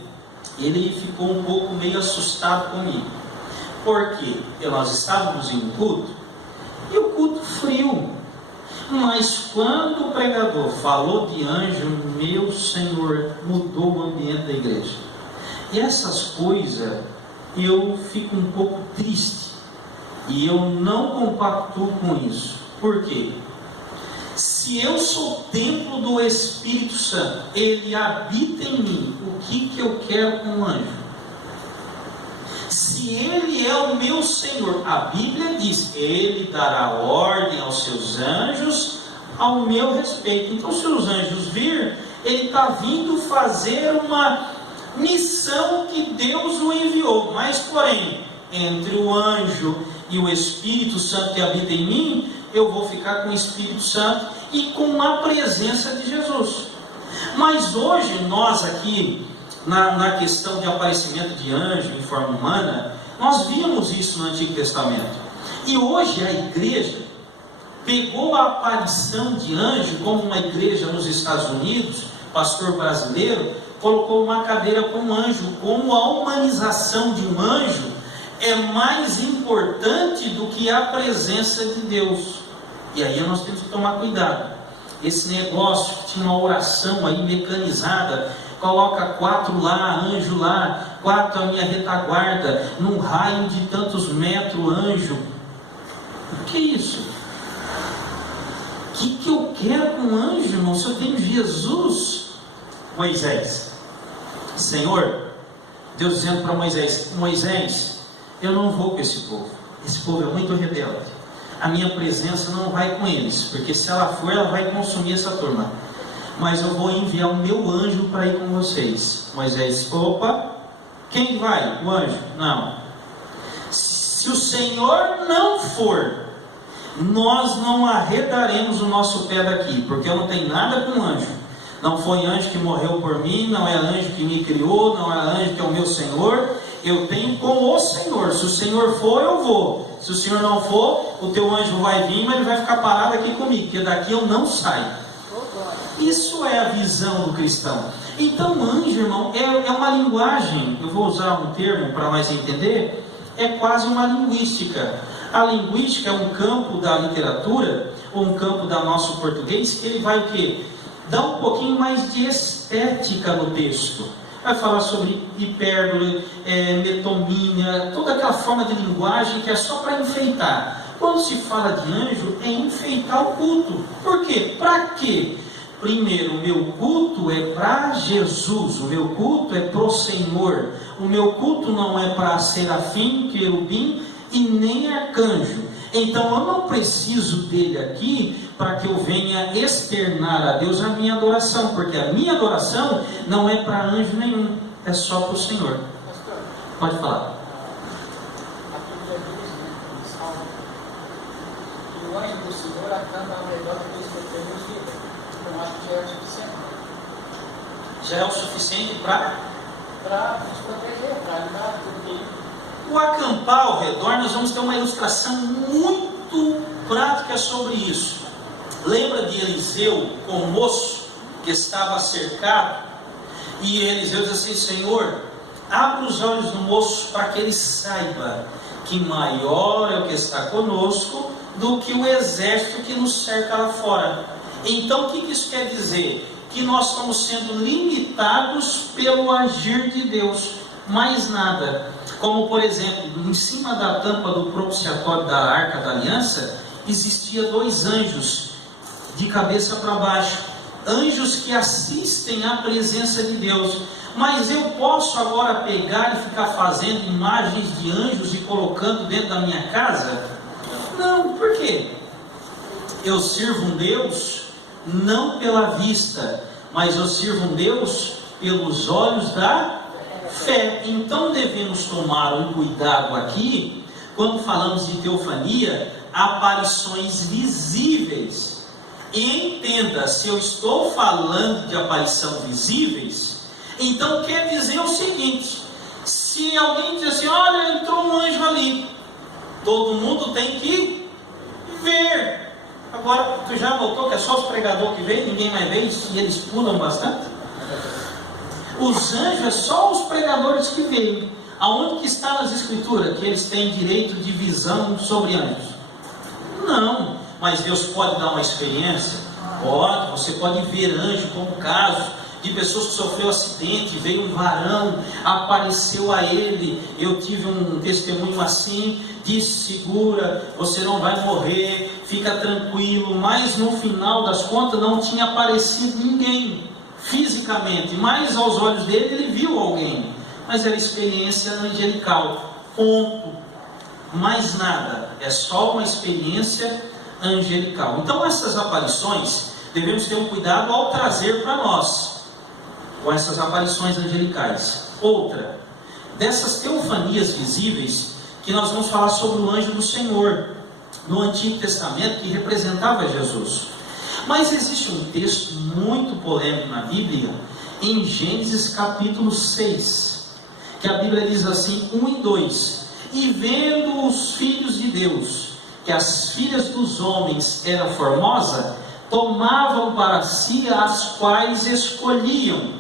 e ele ficou um pouco meio assustado comigo. Porque nós estávamos em um culto, e o culto frio. Mas quando o pregador falou de anjo, meu Senhor, mudou o ambiente da igreja. E essas coisas, eu fico um pouco triste. E eu não compactuo com isso. Por quê? Se eu sou templo do Espírito Santo, Ele habita em mim, o que eu quero com um anjo? Se Ele é o meu Senhor, a Bíblia diz: Ele dará ordem aos seus anjos ao meu respeito. Então, se os anjos vir, Ele está vindo fazer uma missão que Deus o enviou. Mas, porém, entre o anjo e o Espírito Santo que habita em mim, eu vou ficar com o Espírito Santo e com a presença de Jesus. Mas hoje, nós aqui, na questão de aparecimento de anjo em forma humana, nós vimos isso no Antigo Testamento. E hoje a igreja pegou a aparição de anjo, como uma igreja nos Estados Unidos, pastor brasileiro, colocou uma cadeira com um anjo, como a humanização de um anjo é mais importante do que a presença de Deus. E aí nós temos que tomar cuidado. Esse negócio que tinha uma oração aí mecanizada, coloca 4 lá, anjo lá, 4 a minha retaguarda, num raio de tantos metros, anjo. O que é isso? O que eu quero com anjo, irmão? Se eu tenho Jesus. Moisés, Senhor, Deus dizendo para Moisés: Moisés, eu não vou com esse povo é muito rebelde, a minha presença não vai com eles, porque se ela for, ela vai consumir essa turma, mas eu vou enviar o meu anjo para ir com vocês. Moisés: opa, quem vai? O anjo? Não. Se o Senhor não for, nós não arredaremos o nosso pé daqui, porque eu não tenho nada com anjo. Não foi anjo que morreu por mim, não é anjo que me criou, não é anjo que é o meu Senhor. Eu tenho com o Senhor. Se o Senhor for, eu vou. Se o Senhor não for, o teu anjo vai vir, mas ele vai ficar parado aqui comigo, porque daqui eu não saio. Isso é a visão do cristão. Então, anjo, irmão, é uma linguagem. Eu vou usar um termo para mais entender. É quase uma linguística. A linguística é um campo da literatura, ou um campo da nosso português, que ele vai o quê? Dar um pouquinho mais de estética no texto. Vai falar sobre hipérbole, metomínia, toda aquela forma de linguagem que é só para enfeitar. Quando se fala de anjo, é enfeitar o culto. Por quê? Para quê? Primeiro, o meu culto é para Jesus, o meu culto é para o Senhor. O meu culto não é para serafim, querubim e nem arcanjo. Então eu não preciso dele aqui para que eu venha externar a Deus a minha adoração, porque a minha adoração não é para anjo nenhum, é só para o Senhor. Pode falar. A Bíblia diz, em Salmo, que o anjo do Senhor acampa ao redor daqueles que têm vida. Então acho que já é o suficiente. Já é o suficiente para nos proteger, para ajudar tudo isso. O acampar ao redor, nós vamos ter uma ilustração muito prática sobre isso. Lembra de Eliseu com o moço que estava cercado? E Eliseu diz assim: Senhor, abre os olhos do moço para que ele saiba que maior é o que está conosco do que o exército que nos cerca lá fora. Então o que isso quer dizer? Que nós estamos sendo limitados pelo agir de Deus, mais nada. Como por exemplo, em cima da tampa do propiciatório da Arca da Aliança, existia 2 anjos, de cabeça para baixo, anjos que assistem à presença de Deus. Mas eu posso agora pegar e ficar fazendo imagens de anjos e colocando dentro da minha casa? Não, por quê? Eu sirvo um Deus não pela vista, mas eu sirvo um Deus pelos olhos da fé. Então devemos tomar um cuidado aqui, quando falamos de teofania, aparições visíveis. E entenda, se eu estou falando de aparição visíveis, então quer dizer o seguinte: se alguém diz assim, olha, entrou um anjo ali, todo mundo tem que ver. Agora, tu já notou que é só os pregadores que veem, ninguém mais vê, e eles pulam bastante? Os anjos é só os pregadores que veem. Aonde que está nas escrituras que eles têm direito de visão sobre anjos? Não, mas Deus pode dar uma experiência? Pode, você pode ver anjo, como caso de pessoas que sofreu acidente, veio um varão, apareceu a ele, eu tive um testemunho assim, disse, segura, você não vai morrer, fica tranquilo, mas no final das contas não tinha aparecido ninguém, fisicamente, mas aos olhos dele ele viu alguém, mas era experiência angelical, ponto, mais nada, é só uma experiência angelical. Então essas aparições, devemos ter um cuidado ao trazer para nós, com essas aparições angelicais. Outra, dessas teofanias visíveis, que nós vamos falar sobre o anjo do Senhor, no Antigo Testamento, que representava Jesus. Mas existe um texto muito polêmico na Bíblia, em Gênesis capítulo 6, que a Bíblia diz assim, 1 e 2, e vendo os filhos de Deus, que as filhas dos homens eram formosas, tomavam para si as quais escolhiam.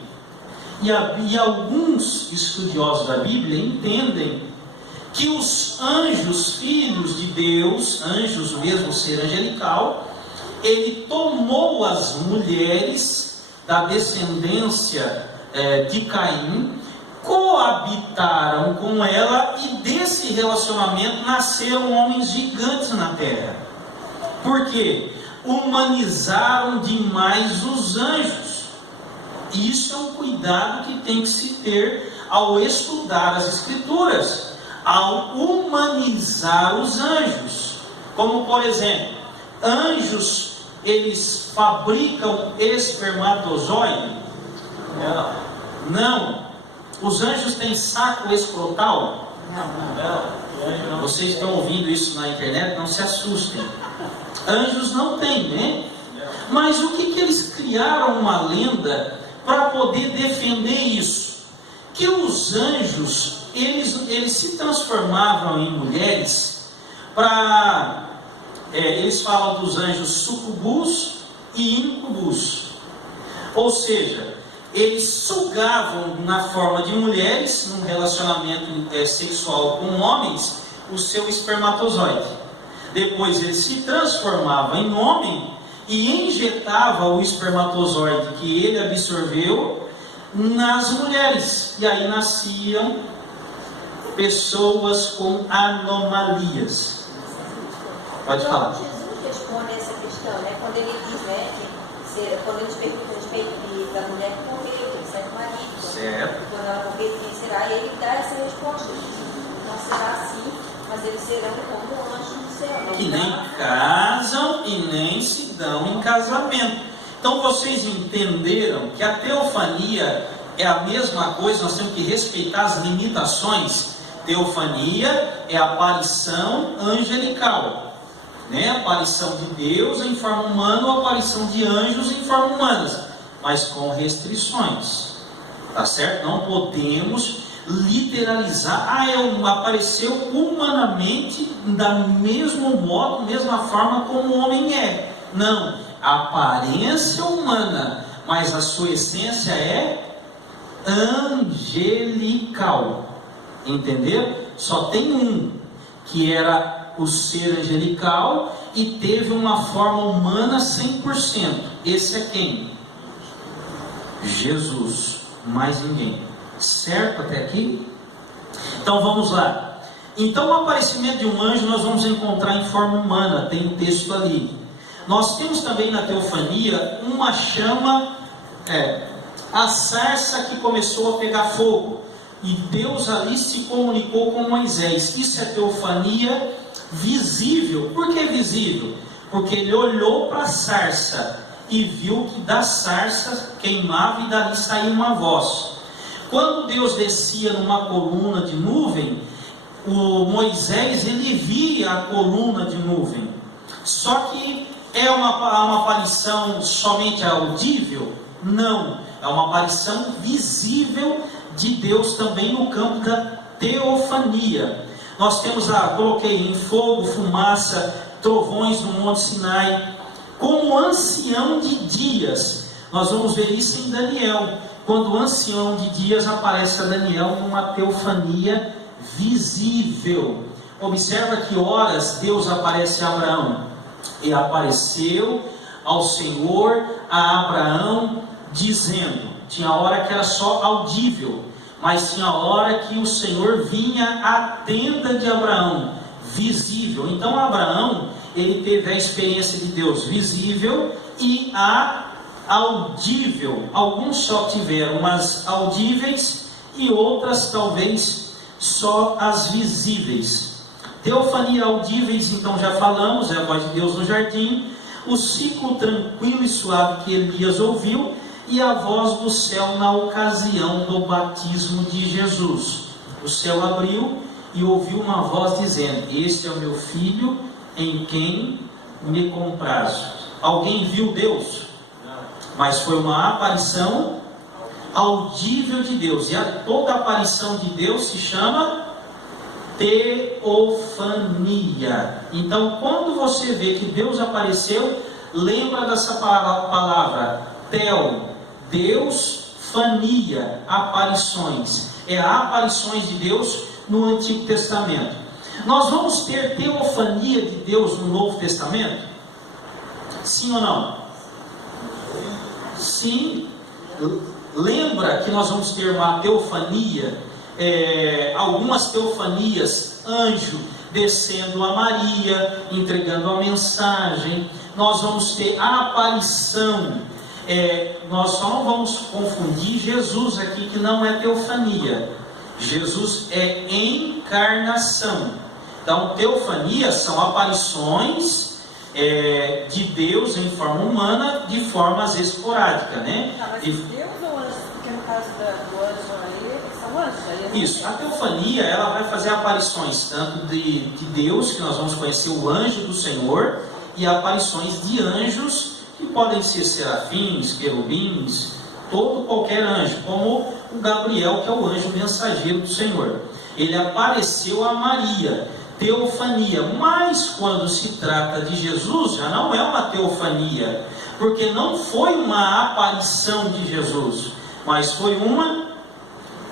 E alguns estudiosos da Bíblia entendem que os anjos, filhos de Deus, anjos mesmo ser angelical, ele tomou as mulheres da descendência de Caim, coabitaram com ela, e desse relacionamento nasceram homens gigantes na terra. Por quê? Humanizaram demais os anjos. Isso é um cuidado que tem que se ter ao estudar as Escrituras, ao humanizar os anjos. Como por exemplo, anjos, eles fabricam espermatozoide? Não. Os anjos têm saco escrotal? Vocês estão ouvindo isso na internet, não se assustem. Anjos não tem, né? Mas o que eles criaram uma lenda para poder defender isso? Que os anjos, eles se transformavam em mulheres para... eles falam dos anjos sucubus e incubus. Ou seja, eles sugavam na forma de mulheres, num relacionamento sexual com homens, o seu espermatozoide. Depois ele se transformava em homem e injetava o espermatozoide que ele absorveu nas mulheres. E aí nasciam pessoas com anomalias. Pode falar. Jesus responde essa questão, né? Quando ele diz, né, quando eles perguntam a respeito da mulher que morreu, tem 7 maridos. Certo. Quando ela morrer, quem será? Ele dá essa resposta. Não será assim, mas eles serão como anjos do céu. Que nem casam e nem se dão em casamento. Então vocês entenderam que a teofania é a mesma coisa, nós temos que respeitar as limitações. Teofania é a aparição angelical, né? Aparição de Deus em forma humana ou aparição de anjos em forma humana, mas com restrições, tá certo? Não podemos literalizar, apareceu humanamente da mesmo modo, mesma forma como o homem é. Não, a aparência humana, mas a sua essência é angelical. Entender? Só tem um, que era o ser angelical e teve uma forma humana 100%. Esse é quem? Jesus, mais ninguém. Certo até aqui? Então vamos lá. Então o aparecimento de um anjo nós vamos encontrar em forma humana, tem um texto ali. Nós temos também na teofania uma chama, a sarça que começou a pegar fogo. E Deus ali se comunicou com Moisés. Isso é teofania visível. Por que visível? Porque ele olhou para a sarça e viu que da sarça queimava e dali saía uma voz. Quando Deus descia numa coluna de nuvem, o Moisés ele via a coluna de nuvem. Só que é uma aparição somente audível? Não, é uma aparição visível de Deus também no campo da teofania. Nós temos coloquei em fogo, fumaça, trovões no Monte Sinai, como ancião de dias. Nós vamos ver isso em Daniel, quando o ancião de dias aparece a Daniel numa teofania visível. Observa que horas Deus aparece a Abraão. E apareceu ao Senhor a Abraão dizendo, tinha hora que era só audível, mas tinha hora que o Senhor vinha à tenda de Abraão, visível. Então Abraão, ele teve a experiência de Deus visível e a audível. Alguns só tiveram as audíveis e outras talvez só as visíveis. Teofania audíveis, então já falamos, é a voz de Deus no jardim, o ciclo tranquilo e suave que Elias ouviu, e a voz do céu na ocasião do batismo de Jesus. O céu abriu e ouviu uma voz dizendo: este é o meu filho em quem me comprazo. Alguém viu Deus? Mas foi uma aparição audível de Deus. E toda aparição de Deus se chama teofania. Então, quando você vê que Deus apareceu, lembra dessa palavra teo, Deus, fania, aparições. É aparições de Deus no Antigo Testamento. Nós vamos ter teofania de Deus no Novo Testamento? Sim ou não? Sim. Lembra que nós vamos ter uma teofania, algumas teofanias, anjo descendo a Maria, entregando a mensagem. Nós vamos ter a aparição. Nós só não vamos confundir Jesus aqui, que não é teofania. Jesus é encarnação. Então, teofanias são aparições de Deus em forma humana, de formas esporádicas, né? Tá, mas Deus ou anjos? Porque no caso do anjo aí, são anjos. Isso, a teofania, ela vai fazer aparições tanto de Deus, que nós vamos conhecer o anjo do Senhor, e aparições de anjos, que podem ser serafins, querubins, qualquer anjo, como o Gabriel, que é o anjo mensageiro do Senhor. Ele apareceu a Maria, teofania, mas quando se trata de Jesus, já não é uma teofania, porque não foi uma aparição de Jesus, mas foi uma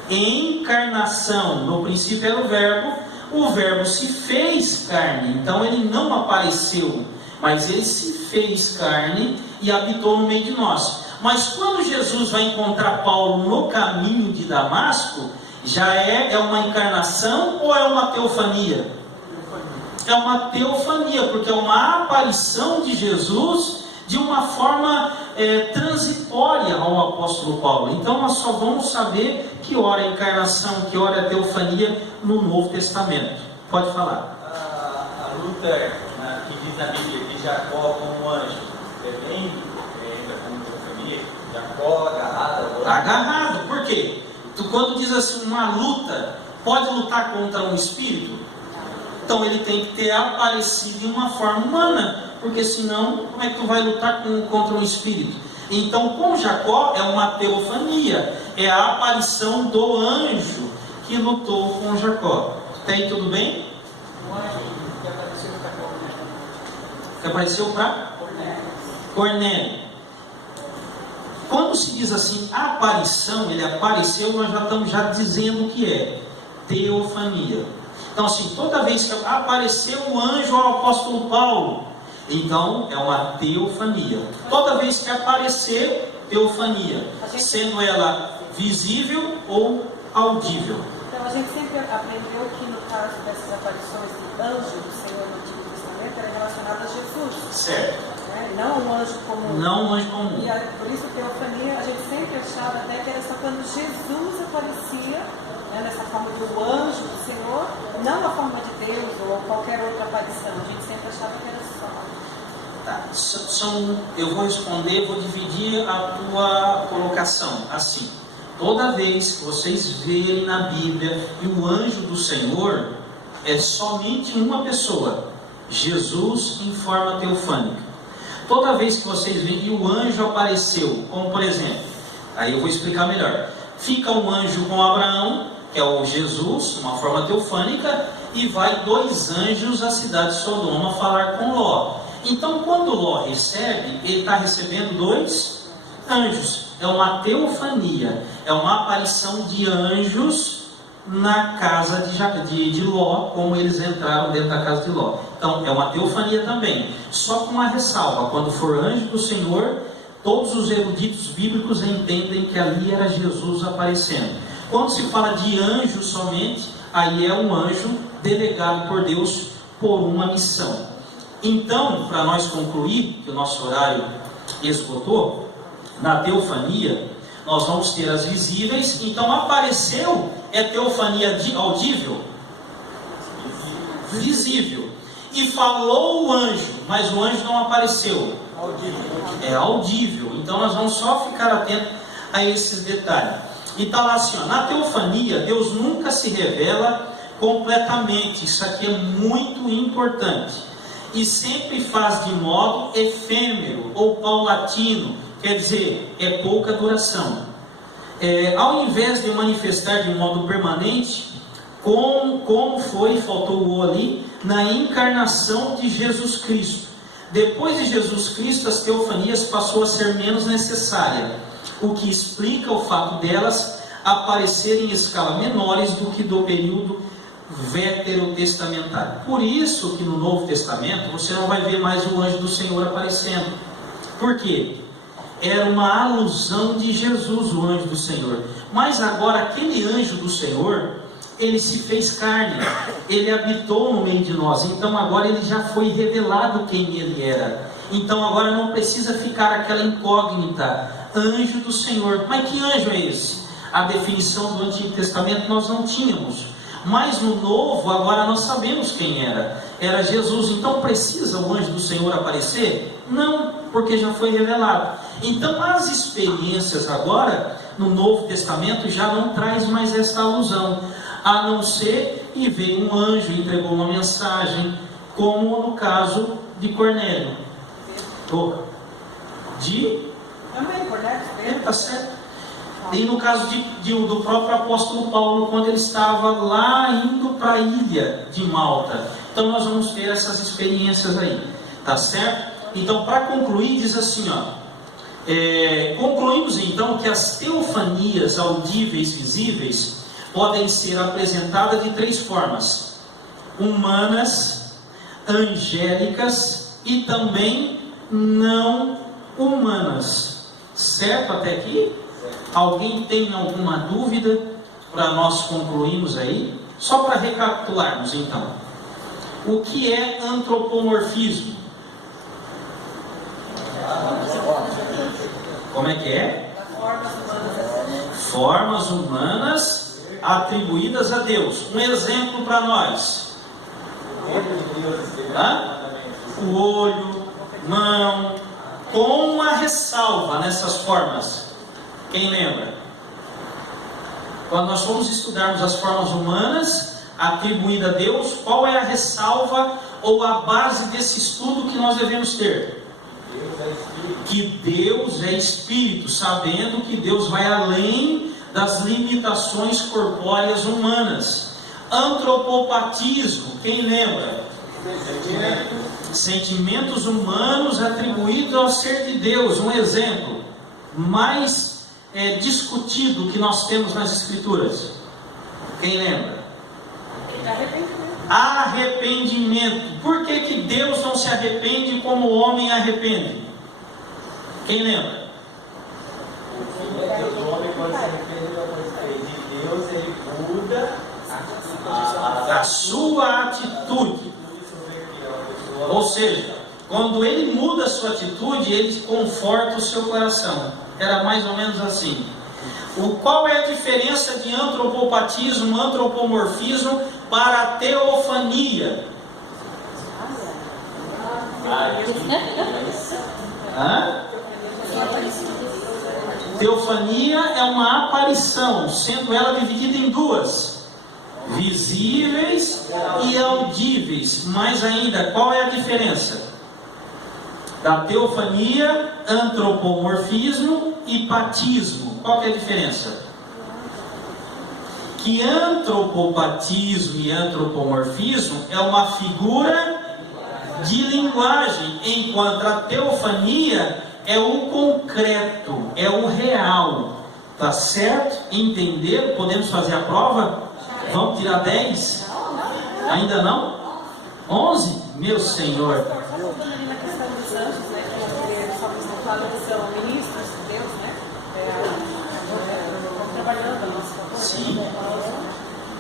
encarnação. No princípio era o verbo se fez carne, então ele não apareceu, mas ele se fez carne e habitou no meio de nós. Mas quando Jesus vai encontrar Paulo no caminho de Damasco, já é uma encarnação ou é uma teofania? É uma teofania, porque é uma aparição de Jesus de uma forma transitória ao apóstolo Paulo. Então nós só vamos saber que hora é encarnação, que hora é teofania no Novo Testamento. Pode falar. A luta que diz na Bíblia de Jacó com o anjo é bem como teofania? Jacó agarrado. Agarrado, por quê? Quando diz assim, uma luta, pode lutar contra um espírito? Então ele tem que ter aparecido em uma forma humana, porque senão, como é que tu vai lutar contra um espírito? Então, com Jacó é uma teofania, é a aparição do anjo que lutou com Jacó. Até aí tudo bem? O anjo que apareceu para Cornélio. Que apareceu para Cornélio. Quando se diz assim, aparição, ele apareceu, nós já estamos dizendo o que é teofania. Então assim, toda vez que apareceu o anjo ao apóstolo Paulo, então é uma teofania. Toda vez que aparecer, teofania, sendo ela visível ou audível. Então a gente sempre aprendeu que no caso dessas aparições de anjo do Senhor no Antigo Testamento era relacionado a Jesus. Certo. Não um anjo comum. Não um anjo comum. E por isso teofania, a gente sempre achava até que era só quando Jesus aparecia, nessa forma do anjo do Senhor, não a forma de Deus ou qualquer outra aparição. A gente sempre achava que era só. Tá. Eu vou responder, vou dividir a tua colocação assim. Toda vez que vocês verem na Bíblia e o anjo do Senhor, é somente uma pessoa, Jesus em forma teofânica. Toda vez que vocês veem e o anjo apareceu, como por exemplo, aí eu vou explicar melhor. Fica um anjo com Abraão, que é o Jesus, uma forma teofânica, e vai 2 anjos à cidade de Sodoma falar com Ló. Então, quando Ló recebe, ele está recebendo 2 anjos. É uma teofania, é uma aparição de anjos na casa de Ló, como eles entraram dentro da casa de Ló. Então, é uma teofania também, só com uma ressalva: quando for anjo do Senhor, todos os eruditos bíblicos entendem que ali era Jesus aparecendo. Quando se fala de anjo somente, aí é um anjo delegado por Deus por uma missão. Então, para nós concluir, que o nosso horário esgotou, na teofania, nós vamos ter as visíveis. Então, apareceu, é teofania audível? Visível. E falou o anjo, mas o anjo não apareceu. É audível. Então, nós vamos só ficar atentos a esses detalhes. E está lá assim, ó, na teofania, Deus nunca se revela completamente. Isso aqui é muito importante. E sempre faz de modo efêmero ou paulatino, quer dizer, é pouca duração. Ao invés de manifestar de modo permanente, como foi, faltou o ali, na encarnação de Jesus Cristo. Depois de Jesus Cristo, as teofanias passou a ser menos necessária, o que explica o fato delas aparecerem em escala menores do que do período veterotestamentário. Por isso que no Novo Testamento você não vai ver mais o anjo do Senhor aparecendo. Por quê? Era uma alusão de Jesus, o anjo do Senhor. Mas agora aquele anjo do Senhor, ele se fez carne, ele habitou no meio de nós. Então agora ele já foi revelado quem ele era. Então agora não precisa ficar aquela incógnita, anjo do Senhor. Mas que anjo é esse? A definição do Antigo Testamento nós não tínhamos. Mas no Novo, agora nós sabemos quem era. Era Jesus. Então precisa o anjo do Senhor aparecer? Não, porque já foi revelado. Então as experiências agora no Novo Testamento já não traz mais essa alusão, a não ser e veio um anjo e entregou uma mensagem, como no caso de Cornélio. Também, Cornélio. Tá certo. E no caso do próprio apóstolo Paulo, quando ele estava lá indo para a ilha de Malta. Então nós vamos ter essas experiências aí, tá certo? Então, para concluir, diz assim, concluímos então que as teofanias audíveis, visíveis, podem ser apresentadas de 3 formas: humanas, angélicas e também não humanas. Certo até aqui? Alguém tem alguma dúvida para nós concluirmos aí? Só para recapitularmos então. O que é antropomorfismo? Como é que é? Formas humanas atribuídas a Deus. Um exemplo para nós: o olho, mão, com uma ressalva nessas formas. Quem lembra? Quando nós formos estudarmos as formas humanas atribuídas a Deus, qual é a ressalva ou a base desse estudo que nós devemos ter? Que Deus é Espírito, sabendo que Deus vai além das limitações corpóreas humanas. Antropopatismo, quem lembra? Sentimentos humanos atribuídos ao ser de Deus. Um exemplo mais discutido que nós temos nas Escrituras. Quem lembra? Arrependimento. Por que Deus não se arrepende como o homem arrepende? Quem lembra? O homem, quando se arrepende de Deus, ele muda a sua atitude. Ou seja, quando ele muda a sua atitude, ele conforta o seu coração. Era mais ou menos assim. Qual é a diferença de antropopatismo, antropomorfismo para a teofania? Teofania é uma aparição, sendo ela dividida em 2: visíveis e audíveis. Mais ainda, qual é a diferença da teofania, antropomorfismo e patismo? Qual que é a diferença? Que antropopatismo e antropomorfismo é uma figura de linguagem, enquanto a teofania é o concreto, é o real. Tá certo? Entenderam? Podemos fazer a prova? Vamos tirar 10? Ainda não? 11? Meu Senhor! São ministros de Deus, né? Trabalhando a nosso favor. Sim.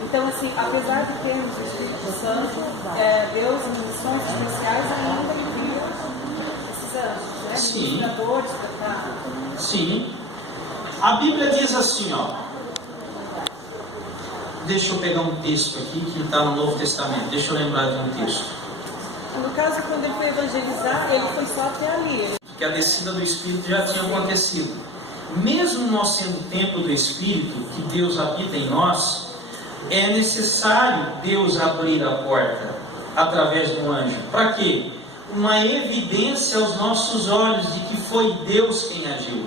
Então, assim, apesar de termos o Espírito Santo, Deus em missões especiais ainda envia esses anjos, né? Sim. Ministradores para... Sim. A Bíblia diz assim, deixa eu pegar um texto aqui que está no Novo Testamento. Deixa eu lembrar de um texto. No caso, quando ele foi evangelizar, ele foi só até ali. Que a descida do Espírito já tinha acontecido. Mesmo nós sendo templo do Espírito, que Deus habita em nós, é necessário Deus abrir a porta através do anjo. Para quê? Uma evidência aos nossos olhos de que foi Deus quem agiu.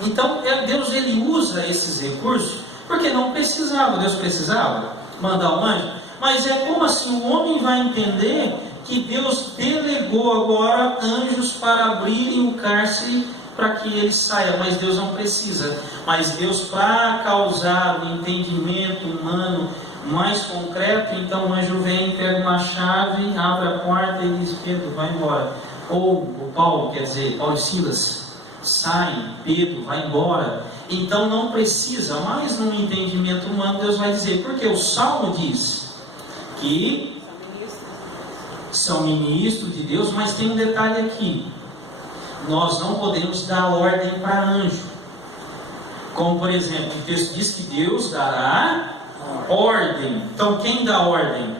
Então, Deus ele usa esses recursos, porque não precisava. Deus precisava mandar um anjo. Mas é como assim o homem vai entender que Deus delegou agora anjos para abrirem o cárcere para que ele saia, mas Deus não precisa. Mas Deus, para causar o entendimento humano mais concreto, então o anjo vem, pega uma chave, abre a porta e diz: Pedro, vai embora. Ou o Paulo, quer dizer, Paulo e Silas, saem, Pedro, vai embora. Então não precisa, mas no entendimento humano Deus vai dizer, porque o Salmo diz que são ministros de Deus, mas tem um detalhe aqui: nós não podemos dar ordem para anjo. Como por exemplo, o texto diz que Deus dará ordem. Então quem dá ordem?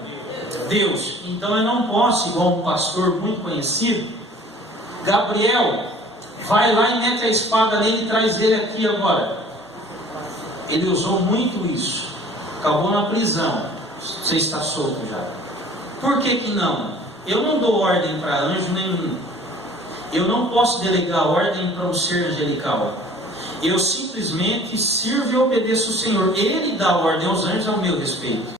Deus. Então eu não posso, igual um pastor muito conhecido, Gabriel, vai lá e mete a espada nele e traz ele aqui agora. ele usou muito isso. Acabou na prisão. Você está solto já. Por que que não? Eu não dou ordem para anjo nenhum. Eu não posso delegar ordem para um ser angelical. Eu simplesmente sirvo e obedeço o Senhor. Ele dá ordem aos anjos ao meu respeito.